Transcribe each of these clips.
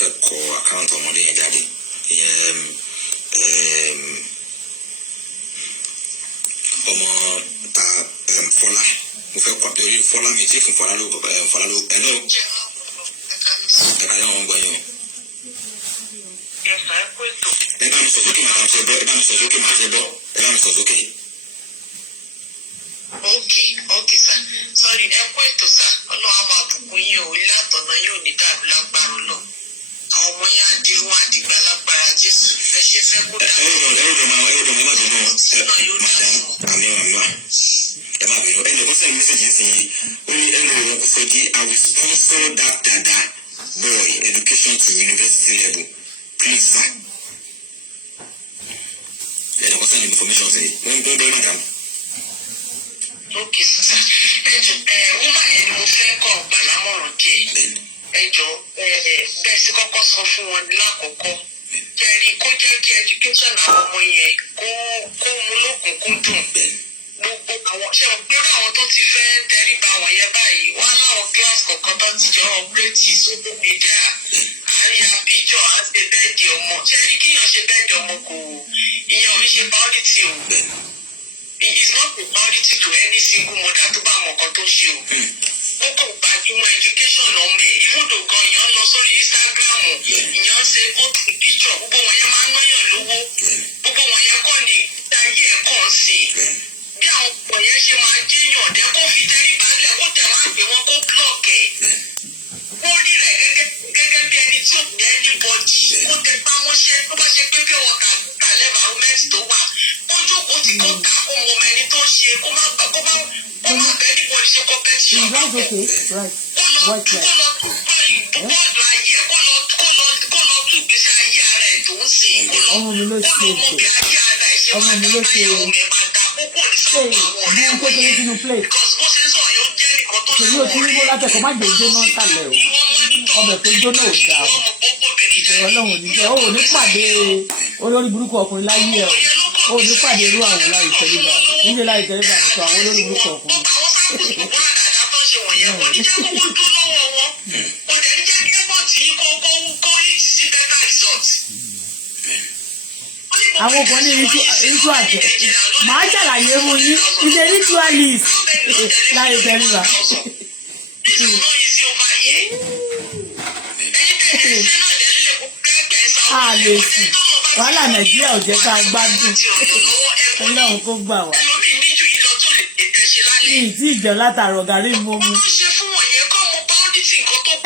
fẹ́ kọ àkáǹtì ọmọdé yẹn jáde ọmọ ta Fọlá mo fẹ́ kọ àbí orí Fọlá mi tí fún Fọlá ló ẹ̀lọ́ ẹ̀ka yẹn wọn gbọ́ yẹn o. ẹ bá mi sọ sókè màdàm ṣe bọ́ ẹ bá mi sọ sókè màdàm ṣe bọ́ ẹ bá mi sọ sókè. Okay sir, sorry ẹ kú ètò sir, ọlọ́run máa bùkún yín o, ilé àtọ̀nà yóò ní dàbí lágbára náà, àwọn ọmọ yẹn àdìrú wọn àdìgbà lágbára Jésù, ẹ ṣe fẹ́ kó dà. ẹ̀rọ má bínú màdàm àmì ọ̀nà ẹ má bínú ẹnì kan sẹ́yìn mẹ́sẹ̀gì ń sìn yìí ó ní ẹnì kan kò sọ di I will sponsor that dada boy education to university level please sir. ẹnì kan sẹ́yìn information sẹ́yìn wọ́n ń bẹ́ẹ̀ màdàm. Okay sir, wúmà yẹn ni mo fẹ́ kọ́ ọ̀gbà lámọ̀ràn díẹ̀. Ẹ jọ bẹ́ẹ̀ sí kọ́kọ́ sọ fún wọn lákòókò. Kẹ́rì kó jẹ́ kí education àwọn ọmọ yẹn kó mú lókùnkúndùn. Gbogbo àwọn ṣe ń gbérò àwọn tó ti fẹ́ tẹríba àwọn yẹn báyìí. Wọ́n láwọn kíláàsì kọ̀ọ̀kan tó ti jọ ọ̀pẹ́rẹ́tì social media. Àárín àbíjọ à ń ṣe bẹ́ẹ̀dì ọmọ. Ṣé rí kíyàn ṣe bẹ́ẹ̀dì ọmọ kò ìyẹn ò ní ṣe priority o. It is not a priority to any single mother tó bá mọ̀ kan tó ṣe o. Ó kò gbajúmọ̀ education ọmọ ẹ̀. Ibùdó gan èèyàn lọ sórí Instagram, èèyàn ṣe post picture, gbogbo wọn yẹn máa ń náyàn lówó. Gbogbo wọn yẹn kọ́ ni ayé ẹ̀kọ́ ń sìn. Bí àwọn ọ̀pọ̀ yẹn ṣe máa jẹ́yàn ọ̀dẹ́ kó fi tẹ́rí balẹ̀ kó tẹ̀ máa gbé wọn kó block ẹ̀. Kó rí rẹ̀ gẹ́gẹ́ bí ẹni tí ò ní anybody. Kó tẹ pamọ́ṣẹ́ tó bá ṣe pé bí wọn kà lẹ́bàrúmẹ́ntì tó wà. Ó jókòó tí kò kà kó mọ ẹni tó ṣe kó má bẹ́ẹ̀ ní bọ́ọ̀lù ṣe competition papọ̀. Kó lọ bọ́ọ̀lù ayé kó lọ tún gbèsè ayé ara ẹ̀ tó ń sìn. Kó lọ mọ bí ayé ara ẹ̀ ṣe máa dá báyà ọmọ ẹ̀ máa dá kókó ní sábà àwọn ọ̀rẹ́ ọmọ yẹn. Because ó ṣe ń sọ yóò jẹ́ nìkan tó ṣe wọ́n rí. Ọbẹ̀ tó jóná ò dáa o. Ìṣòro ọlọ́run ò ní jẹ́ ó ní pàdé olórí burúkú ọkùnrin láyé ẹ̀ o. Ó ní pàdé irú àwọn láì tẹ́lẹ̀bà níṣẹ́ láì tẹ́lẹ̀bà nìkan àwọn olórí burúkú ọkùnrin. Àwọn kan ní ritual àjẹ́ màá ṣàlàyé fún yín ìṣe ritualist láì tẹ́lẹ̀bà. A lè sùn wàhálà Nàìjíríà ò jẹ́ ká gbádùn Ọlọ́run kó gbà wá. Ní ìdí ìjọ látàrọ̀ gàrí mú mú.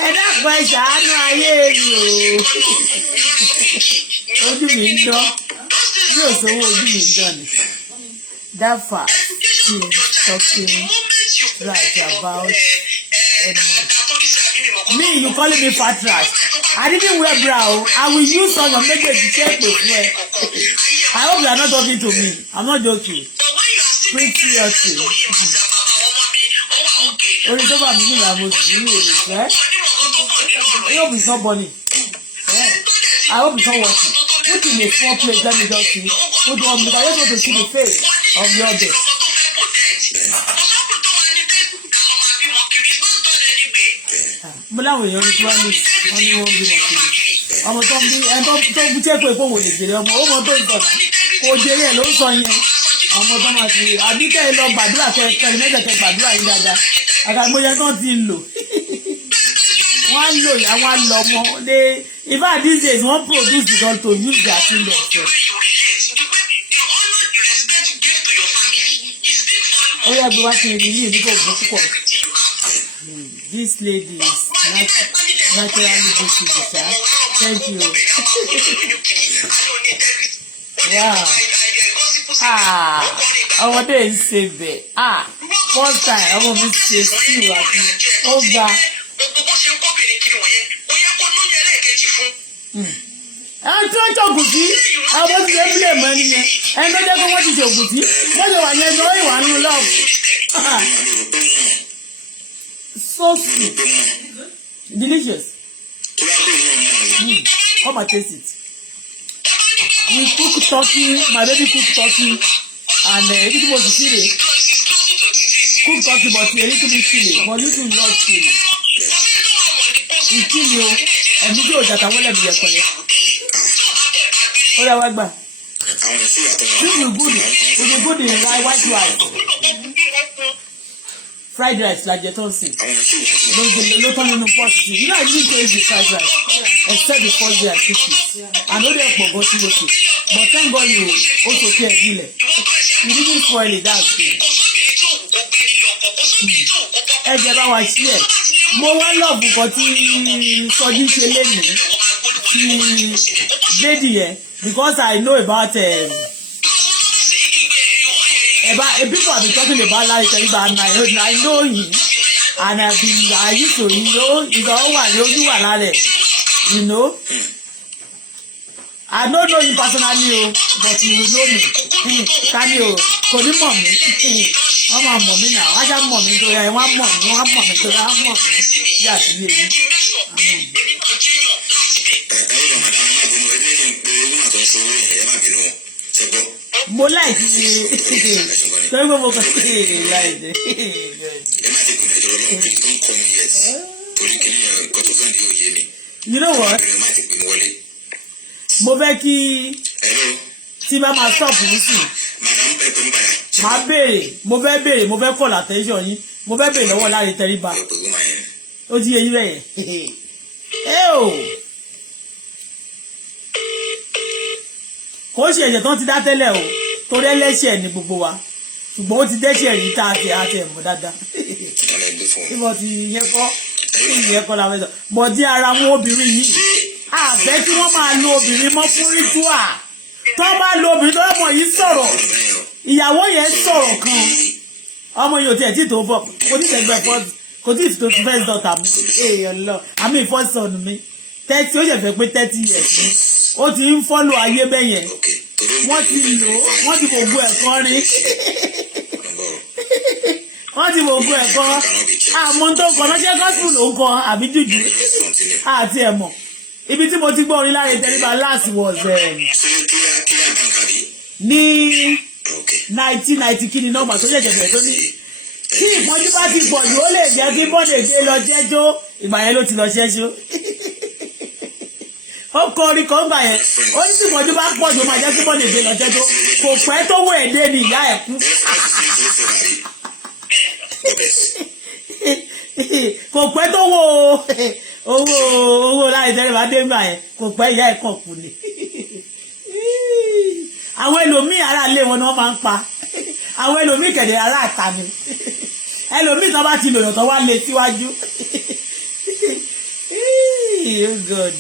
Ẹ dákun ẹ ṣàánú ayé mi o. Ojú mi ń dán bí òṣòwò ojú mi ń dán ni. That far she talking right about me. You calling me fat trash? I didn't wear bra. I will use some of make it check with me. I hope you are not talking to me. I'm not joking. Pretty seriously. Only so far, me I must do it, right? I hope it's not bunny. I hope it's not watching. Put in a small place. Let me just see. Put on me. I just want to see the face of your bed. Mo láwọn èèyàn ní tí wọ́n ní wọ́n bí wọn kiri ọmọ tó ń bí ẹni tó ń jẹ́ pé kó wò lè jèrè ọmọ ó mọ tó ń sọ̀rọ̀ kò jèrè ẹ̀ ló ń sọ yẹn ọmọ tó máa ti àbíkẹ́ ẹ lọ gbàdúrà kẹrin mẹ́tẹ̀ẹ̀kẹ́ gbàdúrà yín dáadáa àgàgbóyẹ náà ti ń lò wọ́n á lò yà wọ́n á lọ mọ́ lé in fact these days wọ́n produce the gun to use their children for. ó yẹ bí wọ́n ti rí yìí nígbà ògùn púpọ̀. This lady is naturally beautiful, sir. Thank you. Wow. Ọmọdé ń ṣe bẹ̀. First time ọmọ mi ṣe sí àti ó ga. Ẹni tí wọ́n ṣògùn sí, àwọn ti lè bílẹ̀ mọ́ ẹni yẹn. Ẹni tó jẹ́ pé wọ́n ti ṣògùn sí, wọ́n ti wà ní ẹjọ́ ìwà nínú lọ́ọ̀bù. So sweet. Delicious. Come and taste it. We cook turkey, my baby cooked turkey, and everything was chili. Cook turkey, but a little bit chili. But you do not chili. It's chili. ẹ̀mí tí ò jàtà wọlé mi yẹpẹrẹ ó yà wá gbà. This is good. It is good in white rice. Fried rice like the toast. No turn in the pot. You know I didn't taste the fried rice except the first day I cooked it. I know they forgot to cook it, but thank God you also care dealer. You didn't spoil it. That's good. Ẹ jẹ́ bá wa ṣí ẹ̀. Mo wá love nǹkan tí Sọjí ṣe lénìí tí lady yẹn because I know about people have been talking about Larry Teriba and I know him and I used to he's always you know. I don't know him personally, but he will know me. Can you? Kò ní mọ̀ mí. Wọ́n máa mọ̀ mí náà. Wọ́n á já mọ̀ mí tó yẹ. Wọ́n á mọ̀ mí. Wọ́n á mọ̀ mí tó yẹ. Wọ́n á mọ̀ mí. Bí àtúnyẹ yìí. Mo láìsí torí pé mo kàn sí láìsí. You know what? Mo fẹ́ kí tí bá máa stop nísìn máa béèrè mo fẹ́ call attention yín mo fẹ́ béèrè lọ́wọ́ Larry Teriba ó ti yé yín bẹ́yẹn kò ṣe ẹ̀jẹ̀ tán ti dá tẹ́lẹ̀ o torí ẹlẹ́ṣẹ̀ ní gbogbo wa ṣùgbọ́n ó ti dẹ́ṣẹ̀ rí tá a ti ẹ̀mọ́ dáadáa ìbọn ti yẹn kọ́ ìyẹn kọ́ la fẹ́ sọ bọ̀dí ara wọn obìnrin yìí àbẹ́ tí wọ́n máa lo obìnrin mọ́ fún rítúà tó bá lo obìnrin tó ọmọ yìí sọ̀rọ̀ ìyàwó yẹn sọ̀rọ̀ kan ọmọ yìí ò tiẹ̀ tí tó fọ́ kò tí tẹ̀gbẹ́ fọ́ọ̀tì kò tí tó first daughter mi èèyàn lọ àmì first son mi 30 ó ṣẹ̀fẹ̀ pé 30 years ni ó ti ń fọ́lò ayé bẹ́yẹn wọ́n ti lò wọ́n ti gbogbo ẹ̀kọ́ rí wọ́n ti gbogbo ẹ̀kọ́ àmọ́ tó kọ́ lọ́jọ́ gospel ló ń kọ́ àbí jùjú àti ẹ̀mọ́ ibi tí mo ti gbọ́ orin Larry Teriba last was ní 1990 kí ni nọ́mbà tó ṣẹ̀ṣẹ̀ bẹ̀rẹ̀ tó ní tí ìpọ́njú bá ti pọ̀ jù ó lè jẹ́ kí bọ́dẹ̀ gbé lọ jẹ́jọ́ ìgbà yẹn ló ti lọ ṣẹ́ṣọ́ ó kọ orin kan gbà yẹn ó ní tí ìpọ́njú bá pọ̀ jù ó máa jẹ́ kí bọ́dẹ̀ gbé lọ jẹ́jọ́ kò pẹ́ tó wọ èdè ní ìyá ẹ̀ kú kò pẹ́ tó wọ owó Larry Teriba dé gbà yẹn kò pẹ́ ìyá ẹ̀ kàn kú ni àwọn ẹlòmíì ará ilé wọn ni wọ́n máa ń pa àwọn ẹlòmíì kẹ̀dẹ̀ ará àta ni ẹlòmíì tó bá ti lòyàn tó wá lé síwájú oh God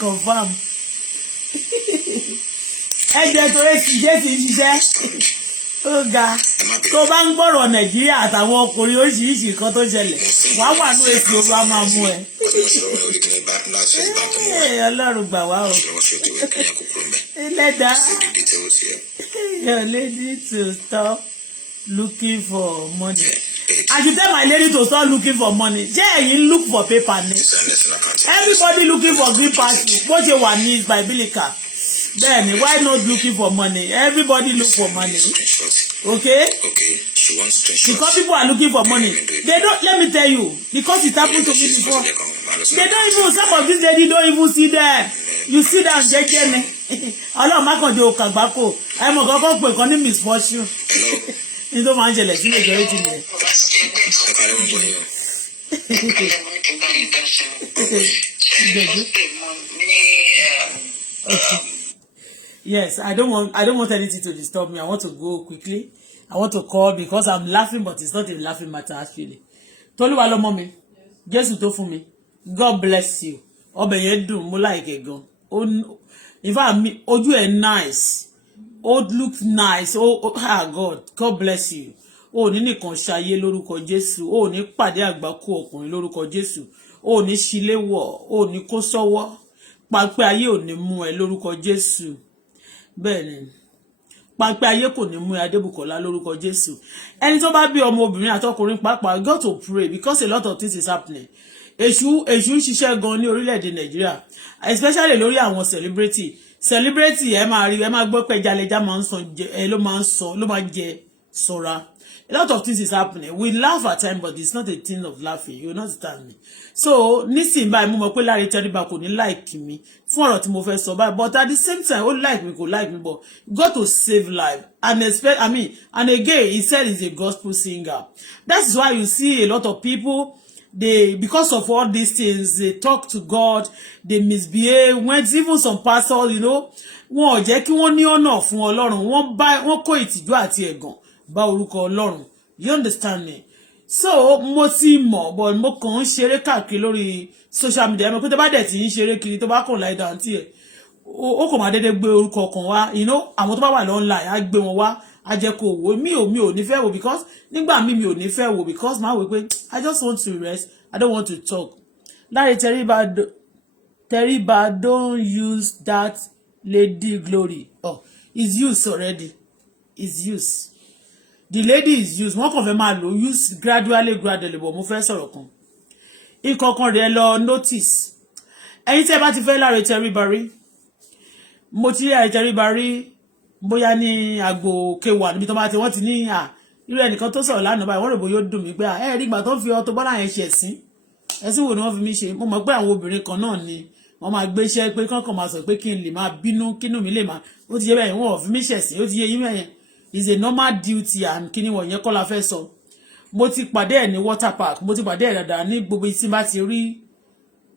confam ẹ̀jẹ̀ tó èsì jẹ́ ti ṣiṣẹ́ ó ga tó bá ń gbọ́rọ̀ Nàìjíríà àtàwọn ọkùnrin oríṣiríṣi kan tó ṣẹlẹ̀ wà wà ní èsì olú a máa mú ẹ Ọlọ́run gbà wá o ẹlẹ́dàá your lady to stop looking for money I should tell my lady to stop looking for money ṣé ẹ̀yin look for paper ni everybody looking for green passport bó ṣe wà ní biblical then why not looking for money everybody look for money okay because people are looking for money they don't let me tell you because it happened to me before they don't even some of these ladies don't even see them you see them jẹjẹ ni Ọlọ́run má kàn jẹ́ òkàgbákò ẹmọ kankan pè kan ní misfortune ní tó máa ń ṣẹlẹ̀ sí majority nìyẹn. Yes, I don't want anything to disturb me. I want to go quickly. I want to call because I'm laughing, but it's not a laughing matter actually. Toluwa lọmọ mi, Jésù tó fún mi. God bless you. Ọbẹ̀ yẹn dùn, mo like gan. In fact, ojú ẹ̀ nice. Look nice. God bless you. Ní nìkan ṣayé lórúkọ Jésù. Ní pàdé àgbákò ọkùnrin lórúkọ Jésù. Ní ṣíléwọ̀. Ní kó sọ́wọ́. Pápẹ́ ayé ò ní mú ẹ lórúkọ Jésù. Bẹ́ẹ̀ni. Pápẹ́ ayé kò ní mú ẹ Adébùkọ́lá lórúkọ Jésù. Ẹni tó bá bí ọmọ obìnrin àtọkùnrin pàápàá got to pray because a lot of things is happening. Èṣù ṣiṣẹ́ gan ní orílẹ̀-èdè Nàìjíríà, especially lórí àwọn celebrity ẹ máa rí ẹ máa gbọ́ pé jalẹja máa ń sọ ló máa ń jẹ ṣọ́ra a lot of things is happening. We laugh at times, but it's not a thing of laughing. You understand me? So, nísìnyí báyìí mo mọ̀ pé Larry Tẹríba kò ní like me fún ọ̀rọ̀ tí mo fẹ́ sọ báyìí, but at the same time, ó like me, kò like me, but got to save life. And and again, he said he's a gospel singer. That's why you see a lot of people, because of all these things, they talk to God, they misbehave. When even some pastors, wọn ò jẹ́ kí wọ́n ní ọ̀nà fún Ọlọ́run, wọ́n kó ìtìjú àti ẹ̀gàn bá orúkọ Ọlọ́run. You understand me? So mo ti mọ̀, but mo kàn ń ṣeré káàkiri lórí social media. Mo pé tó bá dẹ̀ tí ń ṣeré kiri tó bá kàn láì dáńtì ẹ̀, ó kàn máa dédé gbé orúkọ kan wá, àwọn tó bá wà online á gbé wọn wá, á jẹ́ kó wò. Mi ò ní fẹ́ wò, because nígbà mi ò ní fẹ́ wò, because máa wò pé I just want to rest, I don't want to talk. Larry Tẹríba don't use that lady glory. Oh, it's used already. It's used. The lady is used. Wọ́n kàn fẹ́ máa lò use gradually, but mo fẹ́ sọ̀rọ̀ kan. Ìkọ̀kan rẹ̀ lọ notice. Ẹ̀yin tẹ́ bá ti fẹ́ Larry Tẹríba rí. Mo ti rí Larry Tẹríba rí bóyá ní agbo K1 níbi tó bá ti wọ́n ti ní irú ẹnìkan tó sọ̀rọ̀ lánàá báyìí wọ́n rò bóyá ó dùn mí pé rí ìgbà tó ń fi Auto Bola yẹn ṣe ẹ̀sìn wo ni wọ́n fi mí ṣe. Mo mọ̀ pé àwọn obìnrin kan náà ni wọ́n máa gbé iṣẹ́ pé kọ́kàn máa sọ pé kí n lè máa bínú kínú mi lè máa ó ti yé bẹ́ẹ̀ wọ́n ò fi mí ṣẹ̀sìn ó ti yé yín bẹ́ẹ̀ is a normal duty and kíní wọ̀nyẹn kọ́ la fẹ́ sọ. Mo ti pàdé ẹ̀ ní water park, mo ti pàdé ẹ̀ dáadáa ní gbogbo tí n bá ti rí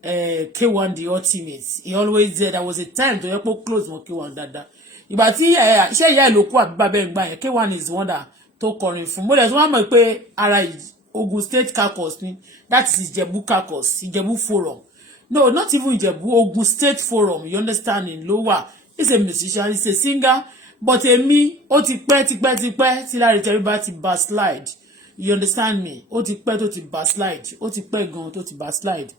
K1 the ultimate. He always there was a time tó yẹ pé ó close mọ́ K1 dáadáa. Ìgbà tí iṣẹ́ ìyá ẹ̀ ló kú àbí bàbá ẹ̀ ń gbà yẹn K1 is one that tó kọrin fún. Mo dẹ̀ tún wá mọ̀ pé ara Ogun State caucus ni, that is Ìjẹ̀bú caucus, Ìjẹ̀bú forum. No, not even Ìjẹ̀bú, Ogun State forum, you understand, in Lower. He's a musician, he's a singer, but èmi ó ti pẹ́ tí Larry Tẹríba ti backslide. You understand me? Ó ti pẹ́ tó ti backslide, ó ti pẹ́ gan tó ti backslide.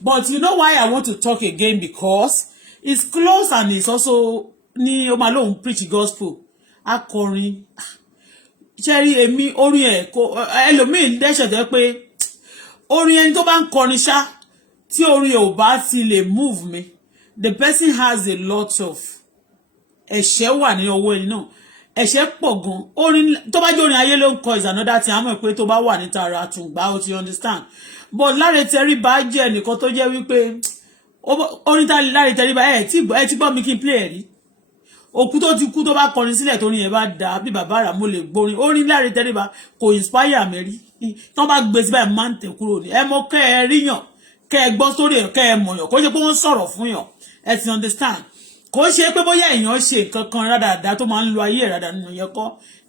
But you know why I want to talk again, because it's close and it's also ní ó máa lóun preach gospel. Akọrin. Cherry èmi orin ẹ̀ kò ẹlòmíì dẹ́ṣẹ̀ tẹ́ pé orin ẹni tó bá ń kọrin ṣá tí orin ò bá ti lè move me, the person has a lot of ẹ̀ṣẹ̀ wà ní ọwọ́ ẹni náà, ẹ̀ṣẹ̀ pọ̀ gan. Orin tó bá jẹ́ orin ayé ló ń kọ is another thing, àmọ́ pé tó bá wà níta ara àtùngbà ó ti understand. But Larry Tẹríba jẹ́ ẹnìkan tó jẹ́ wípé orin tá Larry Tẹríba ẹ̀ ti gbọ́ mi kí n play ẹ̀ rí. Òkú tó ti kú tó bá kọrin sílẹ̀ tó ní yẹn bá dá bí bàbá rà mo lè gbórin. Orin Larry Tẹríba kò inspire mi rí. Tán bá gbé sí báyìí máa ń tẹ̀ kúrò ní. Ẹ mọ̀ kẹ́ ẹ ríyàn, kẹ́ ẹ gbọ́ sórí ẹ̀, kẹ́ ẹ mọ̀yàn. Kò ṣe pé wọ́n sọ̀rọ̀ fún yàn. Ẹ ti understand. Kò ṣe pé bóyá èèyàn ṣe nǹkan kan rádàdà tó máa ń lo ayé ẹ̀ rádà nínú yẹn kọ́.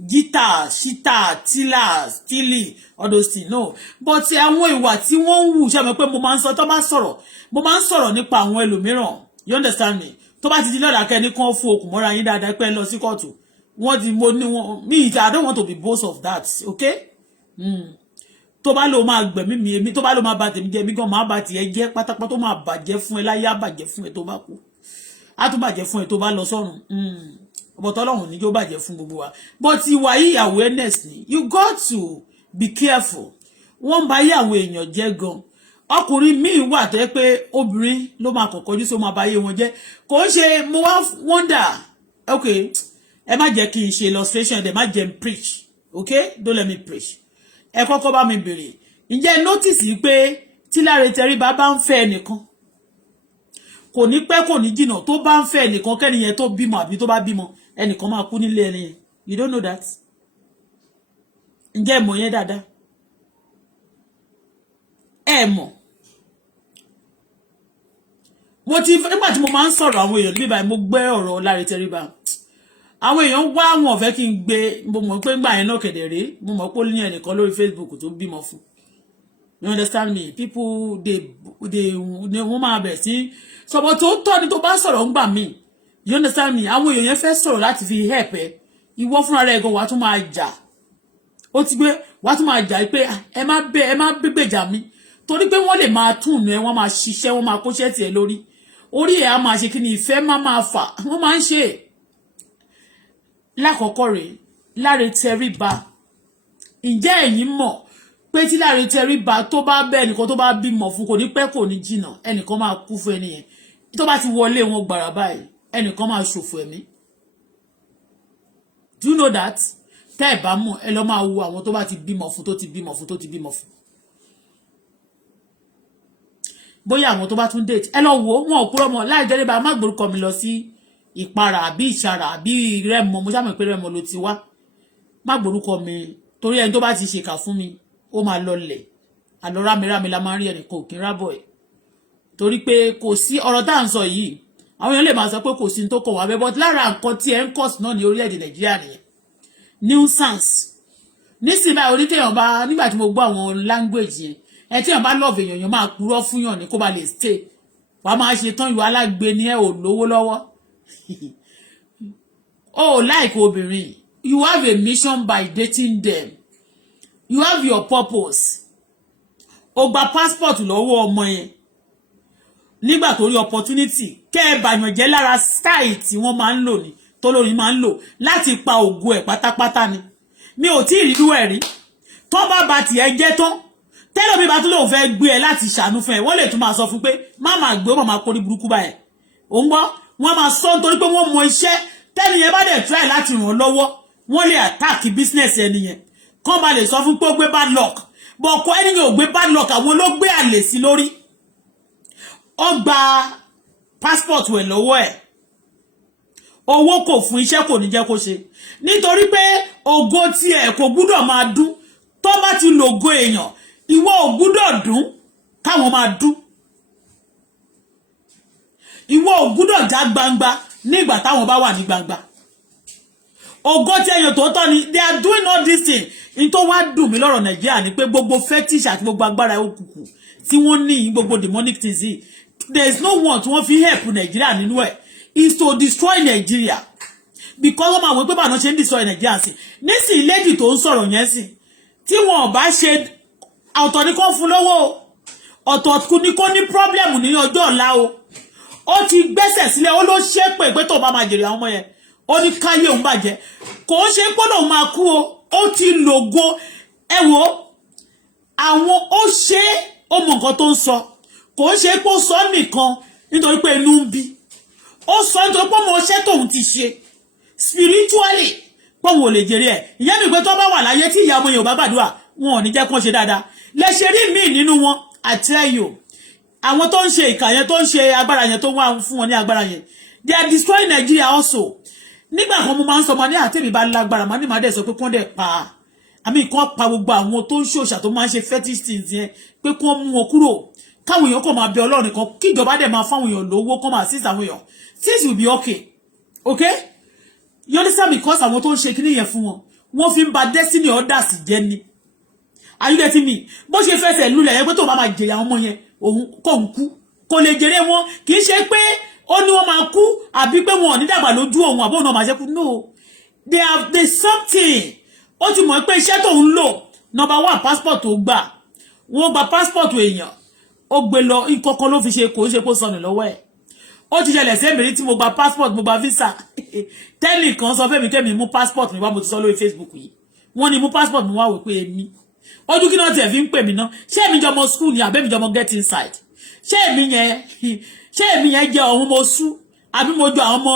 Guitar, shita, tila, stili, all those things. No. But àwọn ìwà tí wọ́n ń wù ṣe mọ̀ pé mo máa ń sọ tó bá sọ̀rọ̀. Mo máa ń sọ̀rọ̀ nípa àwọn ẹlòmíràn. You understand me? Tó bá ti di lọ́la kẹ́ni kan fún okùn mọ́ra yín dáadáa pé lọ sí kóòtù. Wọ́n ti mo ní wọn me I don't want to be boast of that, okay? Tó bá lọ máa gbẹ̀mí mi èmi tó bá lọ máa bà tèmi jẹ́ mi gan máa bà tiẹ̀ jẹ́ pátápátá tó máa bàjẹ́ fún ẹ láyé á bàjẹ́ fún ẹ tó bá kú. Á tún bàjẹ́ fún ẹ tó bá lọ sọ́run. But Ọlọ́run ní jó bàjẹ́ fún gbogbo wa. But ìwà yìí awareness ni. You got to be careful. Wọ́n bá yí àwọn èèyàn jẹ́ gan. Ọkùnrin míì wà tó yẹ pé obìnrin ló máa kọ̀kọ́jú sí ó máa bá yé wọn jẹ́. Kò ń ṣe mo wá wonder. Okay, ẹ má jẹ́ kí n ṣe illustration, ẹ má jẹ́ n preach. Okay, don't let me preach. Ẹ kọ́kọ́ bá mi bèrè. Ǹjẹ́ notice pé tí Larry Tẹríba bá ń fẹ́ ẹnìkan kò ní pẹ́ kò ní jìnnà tó bá ń fẹ́ ẹnìkan kẹ́niyẹn tó bímọ àbí tó bá bímọ ẹnìkan máa kú nílé ẹni yẹn. You don't know that? Ǹjẹ́ ẹ mọ̀ yẹn dáadáa? Ẹ mọ̀. Mo ti nígbà tí mo máa ń sọ̀rọ̀ àwọn èèyàn níbí báyìí mo gbé ọ̀rọ̀ Larry Tẹríba. Àwọn èèyàn wá wọn fẹ́ kí n gbé mo mọ̀ pé ńgbà yẹn náà kedere mo mọ̀ pé ó ní ẹnìkan lórí Facebook tó bímọ fún. You understand me? People they wọ́n máa bẹ̀ sí sọ̀bọ̀ tó tọ́ ni tó bá sọ̀rọ̀ ńgbà mí. You understand me? Àwọn èèyàn yẹn fẹ́ sọ̀rọ̀ láti fi help ẹ. Ìwọ fúnra rẹ̀ gan wá tún máa jà. Ó ti gbé wá tún máa jà pé ẹ má gbèjà mi. Torí pé wọ́n lè máa tún ẹ wọ́n máa ṣiṣẹ́ wọ́n máa kóṣẹ́ tiẹ̀ lórí. Orí ẹ̀ á máa ṣe kí ni ìfẹ́ máa fà wọ́n máa ń ṣe. Lákọ̀ọ́kọ́ rẹ̀ Larry Tẹríba. Ǹjẹ́ ẹ̀yin mọ̀ pé tí Larry Tẹríba tó bá bẹ́ ẹnìkan tó bá bímọ fún kò ní pẹ́ kò ní jìnnà ẹnìkan máa kú fún ẹni yẹn. Tó bá ti wọlé wọn gbàrà báyìí ẹnìkan máa ṣòfò ẹ̀mí. Do you know that? tẹ́ ẹ̀ bá mọ̀ ẹ lọ máa wo àwọn tó bá ti bímọ fún tó ti bímọ fún bóyá àwọn tó bá tún date ẹ lọ wo wọn ò purọ́ mọ́ láì jẹ́ bá má gbórúkọ mi lọ sí ìpara àbí ìṣara àbí Rẹ́mọ mo ṣàmọ̀ pé Rẹ́mọ ló ti wá má gbórúkọ mi torí ẹni tó bá ti ṣèkà fún mi ó máa lọlẹ̀ àlọ́ rámirámi la máa ń rí ẹnìkan òkè rábọ̀ ẹ̀ torí pé kò sí ọ̀rọ̀ tá à ń sọ yìí àwọn èèyàn lè máa sọ pé kò sí tó kọ̀ wá bẹ́ẹ̀ but lára nǹkan tí ẹ ń kọ̀ sí náà ní orílẹ̀-èdè Nàìjíríà nìyẹn nuisance nísìnyí báyìí oníkéèyàn bá nígbà tí mo gbọ́ àwọn language yẹn ẹ tí èèyàn bá love èèyàn máa purọ́ fún yàn ní kó ba lè stay wà á máa ṣe tán ìwà alágbe ní ẹ ò lówó lọ́wọ́ oh like obìnrin you have a mission by dating them you have your purpose o gba passport lọ́wọ́ ọmọ yẹn nígbà tó rí opportunity kẹ́ ẹ bàyàn jẹ́ lára style tí wọ́n máa ń lò ní tó lórí máa ń lò láti pa ògo ẹ̀ pátápátá ni mi ò tí ì rírú ẹ̀ rí tó bá tiẹ̀ jẹ́ tán tẹ́lọ̀ mi bá tún lóun fẹ́ gbé ẹ láti ṣàánú fún ẹ wọ́n lè tún máa sọ fún pé má máa gbé ó máa kórí burúkú báyẹn ò ń gbọ́ wọ́n máa sọ nítorí pé wọ́n mọ iṣẹ́ tẹ́ni yẹn bá dẹ̀ try láti ràn lọ́wọ́ wọ́n lè attack business ẹni yẹn kán ba lè sọ fún pé ó gbé bad luck bọ̀ ọkọ ẹni yẹn ò gbé bad luck àwọn ló gbé àlè sí lórí ó gba passport ẹ̀ lọ́wọ́ ẹ̀ owó kò fún iṣẹ́ kò ní jẹ́ kó ṣe nítorí pé ògo tiẹ̀ kò gbúdọ̀ máa dún tó bá ti lògo èèyàn ìwọ ò gbúdọ̀ dún káwọn máa dún ìwọ ò gbúdọ̀ já gbangba nígbà táwọn bá wà ní gbangba ògo tí èèyàn tó tọ́ ni they are doing all this thing in tó wá dùn mí lọ́rọ̀ Nàìjíríà ni pé gbogbo fetish àti gbogbo agbára òkùnkùn tí wọ́n ní gbogbo demonic things yìí there is no one tí wọ́n fi help Nàìjíríà nínú ẹ̀ is to destroy Nigeria because wọ́n máa wọ́n pé báwọn ṣe ń destroy Nigeria sí nísìnyí lady tó ń sọ̀rọ̀ yẹn sí tí wọn ò bá ṣe ọ̀tọ̀ ní kó fún lówó ọ̀tọ̀ ní kó ní problem ní ọjọ́ ọ̀la o ó ti gbẹ́sẹ̀ sílẹ̀ ó ló ṣépè pé tó bá máa jèrè àwọn ọmọ yẹn ó ní káyé òun bàjẹ́ kò ń ṣe pé òun máa kú o ó ti lògo ẹ wo àwọn ó ṣe ó mọ nǹkan tó ń sọ kò ń ṣe pé ó sọ nìkan nítorí pé inú ń bí ó sọ nítorí pé mo ṣe tóun ti ṣe spiritually pé òun ò lè jèrè ẹ̀ ìyẹn mi pé tó bá wà láyé tí ìyá ọmọ yẹn ò bá gbàdúrà wọn ò ní jẹ́ kó ṣe dáadáa lè ṣe rí míì nínú wọn I tell you àwọn tó ń ṣe ìkà yẹn tó ń ṣe agbára yẹn tó wà fún wọn ní agbára yẹn they are destroying Nigeria also nígbà kan mo máa ń sọ ma ní àtẹ̀mí bá lágbára ma ní màá dẹ̀ sọ pé kí wọ́n dẹ̀ pa àmì kan pa gbogbo àwọn tó ń ṣòṣà tó máa ń ṣe fetish things yẹn pé kí wọ́n mú wọn kúrò káwọn èèyàn kò máa bẹ Ọlọ́run kan kí ìjọba dẹ̀ máa fáwọn èèyàn lówó kó máa assist àwọn èèyàn things will be okay you understand because àwọn tó ń ṣe kíní yẹn fún wọn wọ́n fi ń ba destiny others jẹ́ ni are you getting me bó ṣe fẹsẹ̀ lulẹ̀ yẹn pé tó bá máa jèrè àwọn ọmọ yẹn òun kò ń kú kò lè jèrè wọn kì í ṣe pé ó ní wọ́n máa kú àbí pé wọn ò ní dàgbà lójú òun àbó náà máa ṣe kú no they something ó ti mọ̀ pé iṣẹ́ tó ń lò number one passport tó gbà wọ́n gba passport èèyàn ó gbé lọ ìkọ̀kan ló fi ṣe kò ń ṣe kó sọnù lọ́wọ́ ẹ̀ ó ti ṣẹlẹ̀ sí èmi tí mo gba passport mo gba visa tẹ́lì kan sọ fẹ́mi kẹ́mi mú passport mi wá mo ti sọ lórí Facebook yìí wọ́n ní mú passport mi wá wò pé èmi ojú kí náà tiẹ̀ fi ń pè mí ná ṣé èmi jọmọ school ni àbẹ́mi jọmọ get inside ṣé èmi yẹn jẹ́ ọ̀hún mo sú àbí mo jọ àwọn ọmọ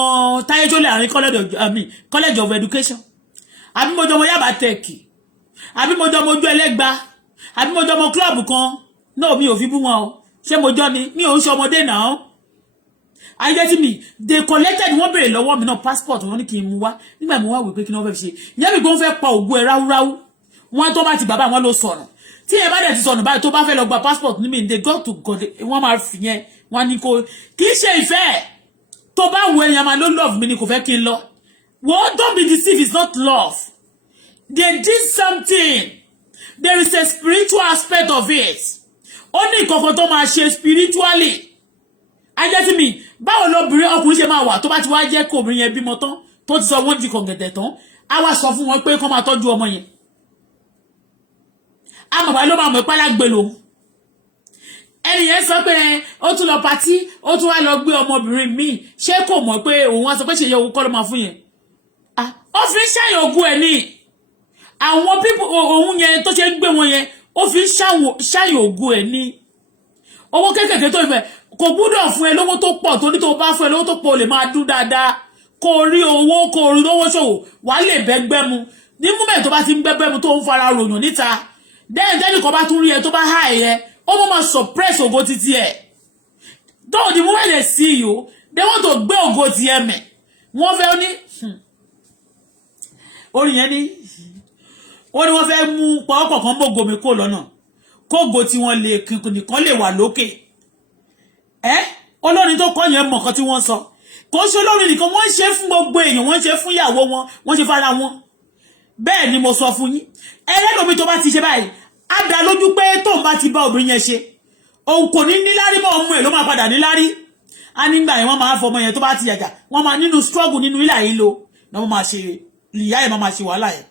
táyéjọ́lẹ̀ àárín college of education àbí mo jọmọ Yaba Tech àbí mo jọmọ ojú ẹlẹ́gba àbí mo jọmọ club kan náà mi ò fi bú wọn o ṣé mo jọ ni mi ò ń ṣe ọmọdé náà I get me they collected wọ́n béèrè lọ́wọ́ mi náà passport wọ́n ní kí n mú wá nígbà mo wá wò pé kí ni wọ́n fẹ́ fi ṣe ìyẹn mi kò ń fẹ́ pa ògùn ẹ̀ ráúráú wọ́n tó bá ti bàbá wọn ló sọ̀rọ̀ tí ẹ bá dẹ̀ ti sọ̀nù báyìí tó bá fẹ́ lọ gba passport ní mi they go to God wọ́n máa fi yẹn wọ́n ní kò kì í ṣe ìfẹ́ tó bá wo èèyàn máa ló love mi ni kò fẹ́ kí n lọ wọ́n don't be deceived it's not love they did something there is a spiritual aspect of it ó ní ìkọ̀kọ̀ tó máa ṣe spiritually ajẹ́tí mi báwo lóbìnrin ọkùnrin ṣe máa wà tó bá ti wá jẹ́ kó obìnrin yẹn bímọ tán tó ti sọ wọ́n di kọ̀ǹgẹ̀dẹ̀ tán á wá sọ fún wọn pé kó máa tọ́jú ọmọ yẹn àmọ̀bá ló máa mọ̀ ipá lágbè lòun ẹni yẹn sọ pé ó tún lọ patí ó tún wá lọ gbé ọmọbìnrin míì ṣé kò mọ̀ pé òun wá sọ pé ṣe yẹ owó kọ́ ló máa fún yẹn ó fi ń ṣàyàn ogún ẹ̀ ní àwọn pípọ̀ òun yẹn tó ṣe ń gbé wọn yẹn ó fi ń ṣàyàn ogún ẹ̀ ní owó kéékèèké tó ìfẹ́ kò gbúdọ̀ fún ẹ lówó tó pọ̀ tó ní tó bá fún ẹ lówó tó pọ̀ lè máa dún dáadáa kó rí owó kó rí owó ṣòwò wà lè bẹ́gbẹ́ mu ní moment tó bá ti ń gbẹ́gbẹ́ mu tó ń fara ròyàn níta then kò bá tún rí ẹ tó bá há ẹ ó mọ̀ suppress ògo títí ẹ though the moment they see you they want to gbé ògo ti ẹ mẹ́ wọ́n fẹ́ ní orí yẹn ní wọ́n fẹ́ mú pọ̀ọ́pọ̀ kan mọ́gò mi kó lọ́nà kógo tí wọ́n lè nìkan lè wà lókè olórin tó kọ́ yẹn mọ̀ kan tí wọ́n sọ kò ṣe olórin nìkan wọ́n ṣe fún gbogbo èèyàn wọ́n ṣe fún ìyàwó wọn wọ́n ṣe fara wọn bẹ́ẹ̀ ni mo sọ fún yín ẹlẹ́dọ̀mí tó bá ti ṣe báyìí á dá lójú pé tóun bá ti bá obìnrin yẹn ṣe òun kò ní níláárí mọ́ ọmọ ẹ̀ ló máa padà níláárí á nígbà yẹn wọ́n máa fọmọ yẹn tó bá ti yàjà wọ́n máa nínú struggle nínú ilà yìí lo náà wọ́n máa ṣe ìyá ẹ̀ máa ṣe wàhálà yẹn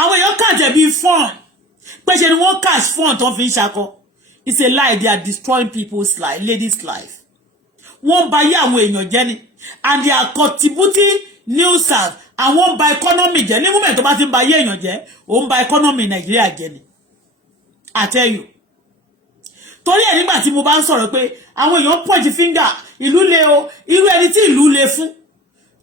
àwọn èèyàn kàjẹ́ bíi fọ́ọ̀n pé ṣe ni wọ́n cash fọ́ọ̀n tó fi ń ṣakọ it's a lie they are destroying people's life ladies life wọ́n bà yé àwọn èèyàn jẹ́ ni and they are contributing nuisance àwọn bà economy jẹ́ ní moment tó bá ti ń bà yé èèyàn jẹ́ ó ń bà economy Nàìjíríà jẹ́ ni I tell you torí ẹ̀ nígbà tí mo bá ń sọ̀rọ̀ pé àwọn èèyàn point finger ìlú le o irú ẹni tí ìlú le fún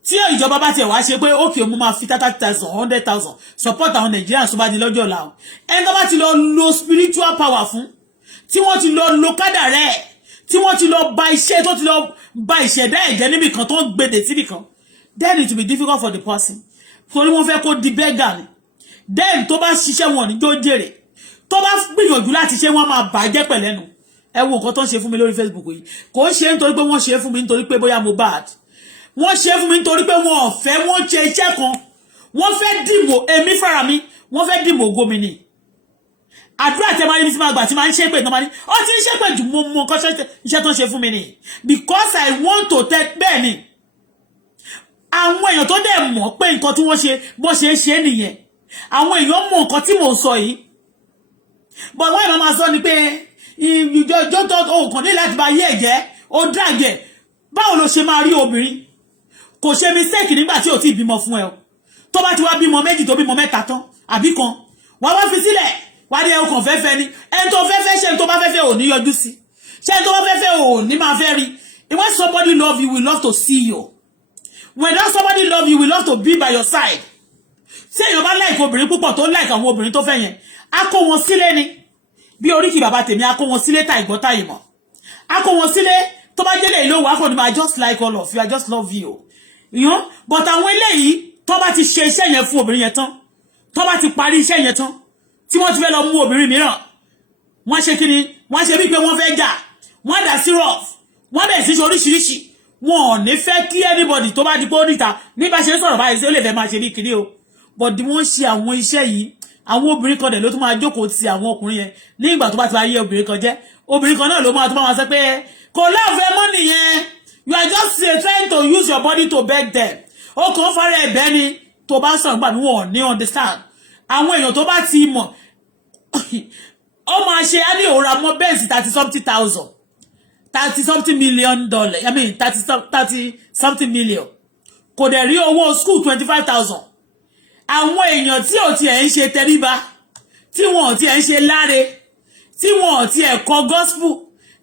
tí ìjọba bá tiẹ̀ wá ṣe pé ókè mo máa fi 30,000 100,000 support àwọn Nigerians tó bá di lọ́jọ́ ọ̀la o ẹni tó bá ti lọ lo spiritual power fún tí wọ́n ti lọ lo kádà rẹ̀ tí wọ́n ti lọ ba iṣẹ́ tó ti lọ ba ìṣẹ̀dá ẹ̀jẹ̀ níbì kan tó ń gbèdè síbì kan then it will be difficult for the person torí wọ́n fẹ́ kó di beggar ni then tó bá ṣiṣẹ́ wọn ní jó jèrè tó bá gbìyànjú láti ṣe wọ́n máa bàjẹ́ pẹ̀lẹ́nu ẹ wo nǹkan tó ń ṣe fún mi lórí Facebook yìí kò ń ṣe nítorí pé wọ́n ṣe fún mi nítorí pé bóyá mo bad wọ́n ṣe fún mi nítorí pé wọ́n ò fẹ́ wọ́n ṣe iṣẹ́ kan wọ́n fẹ́ dìbò èmi fara mi wọ́n fẹ́ dìbò gómìnì àdúrà tẹ́ máa ní tí máa gbà tí máa ń ṣe pé normally ó ti ń ṣe pé jù mo mọ nǹkan iṣẹ́ tó ń ṣe fún mi ni because I want to tell bẹ́ẹ̀ ni àwọn èèyàn tó dẹ̀ mọ̀ pé nǹkan tí wọ́n ṣe bó ṣe ṣe nìyẹn àwọn èèyàn mọ̀ nǹkan tí mò ń sọ yìí but wọ́n ìmọ̀ máa sọ ni pé ìjọ tó kàn ní láti bá yé ẹ̀jẹ̀ ó dàgẹ̀ báwo ló ṣe máa rí obìnrin kò ṣe mistake nígbà tí ò tí bímọ fún ẹ o tó bá ti wá bímọ méjì tó bímọ mẹ́ta tán àbí kan wá wá fi sílẹ̀ wá ní ẹ̀kọ́ fẹ́fẹ́ ni ẹni tó fẹ́fẹ́ ṣe tó bá fẹ́fẹ́ ò ní yọjú sí ṣe tó bá fẹ́fẹ́ ò ní máa fẹ́ rí when somebody love you will love to see you when that somebody love you will love to be by your side ṣé èèyàn bá like obìnrin púpọ̀ tó like àwọn obìnrin tó fẹ́ yẹn á kó wọn sílé ni bí oríkì bàbá tèmi á kó wọn sílé ta ìgbọ́ta ìmọ̀ á kó wọn sílé tó bá jẹ́lẹ̀ ìlú wa kò ní I just like all of you I just love you you know but àwọn eléyìí tó bá ti ṣe iṣẹ́ yẹn fún obìnrin yẹn tán tó bá ti parí iṣẹ́ yẹn tán tí wọ́n ti fẹ́ lọ mú obìnrin mìíràn wọ́n ṣe kíni wọ́n ṣe bí pé wọ́n fẹ́ jà wọ́n dà sí rough wọ́n bẹ̀ sí oríṣiríṣi wọn ò ní fẹ́ kí anybody tó bá di pé ó níta ní bá ṣe sọ̀rọ̀ báyìí sí ó lè fẹ́ máa ṣe bí kiri o but wọ́n ṣe àwọn iṣẹ́ yìí àwọn obìnrin kan dẹ̀ ló tún máa jókòó ti àwọn ọkùnrin yẹn ní ìgbà tó bá ti wá yé obìnrin kan jẹ́ obìnrin kan náà ló máa tún máa sọ pé kò láàfẹ́ mọ́ nìyẹn you are just trying to use your body to beg them ó kàn fara ẹ̀bẹ̀ ni tó bá sọ̀rọ̀ gbà níwọ̀n ní understand àwọn èèyàn tó bá ti mọ̀ ó máa ṣe á ní òòrà mọ́ bẹ́ẹ̀sì 30 something million dollars I mean 30 something million kò dẹ̀ rí owó school 25,000 àwọn èèyàn tí ò tiẹ̀ ń ṣe tẹríba tí wọn ò tiẹ̀ ń ṣe láre tí wọn ò tiẹ̀ kọ́ gospel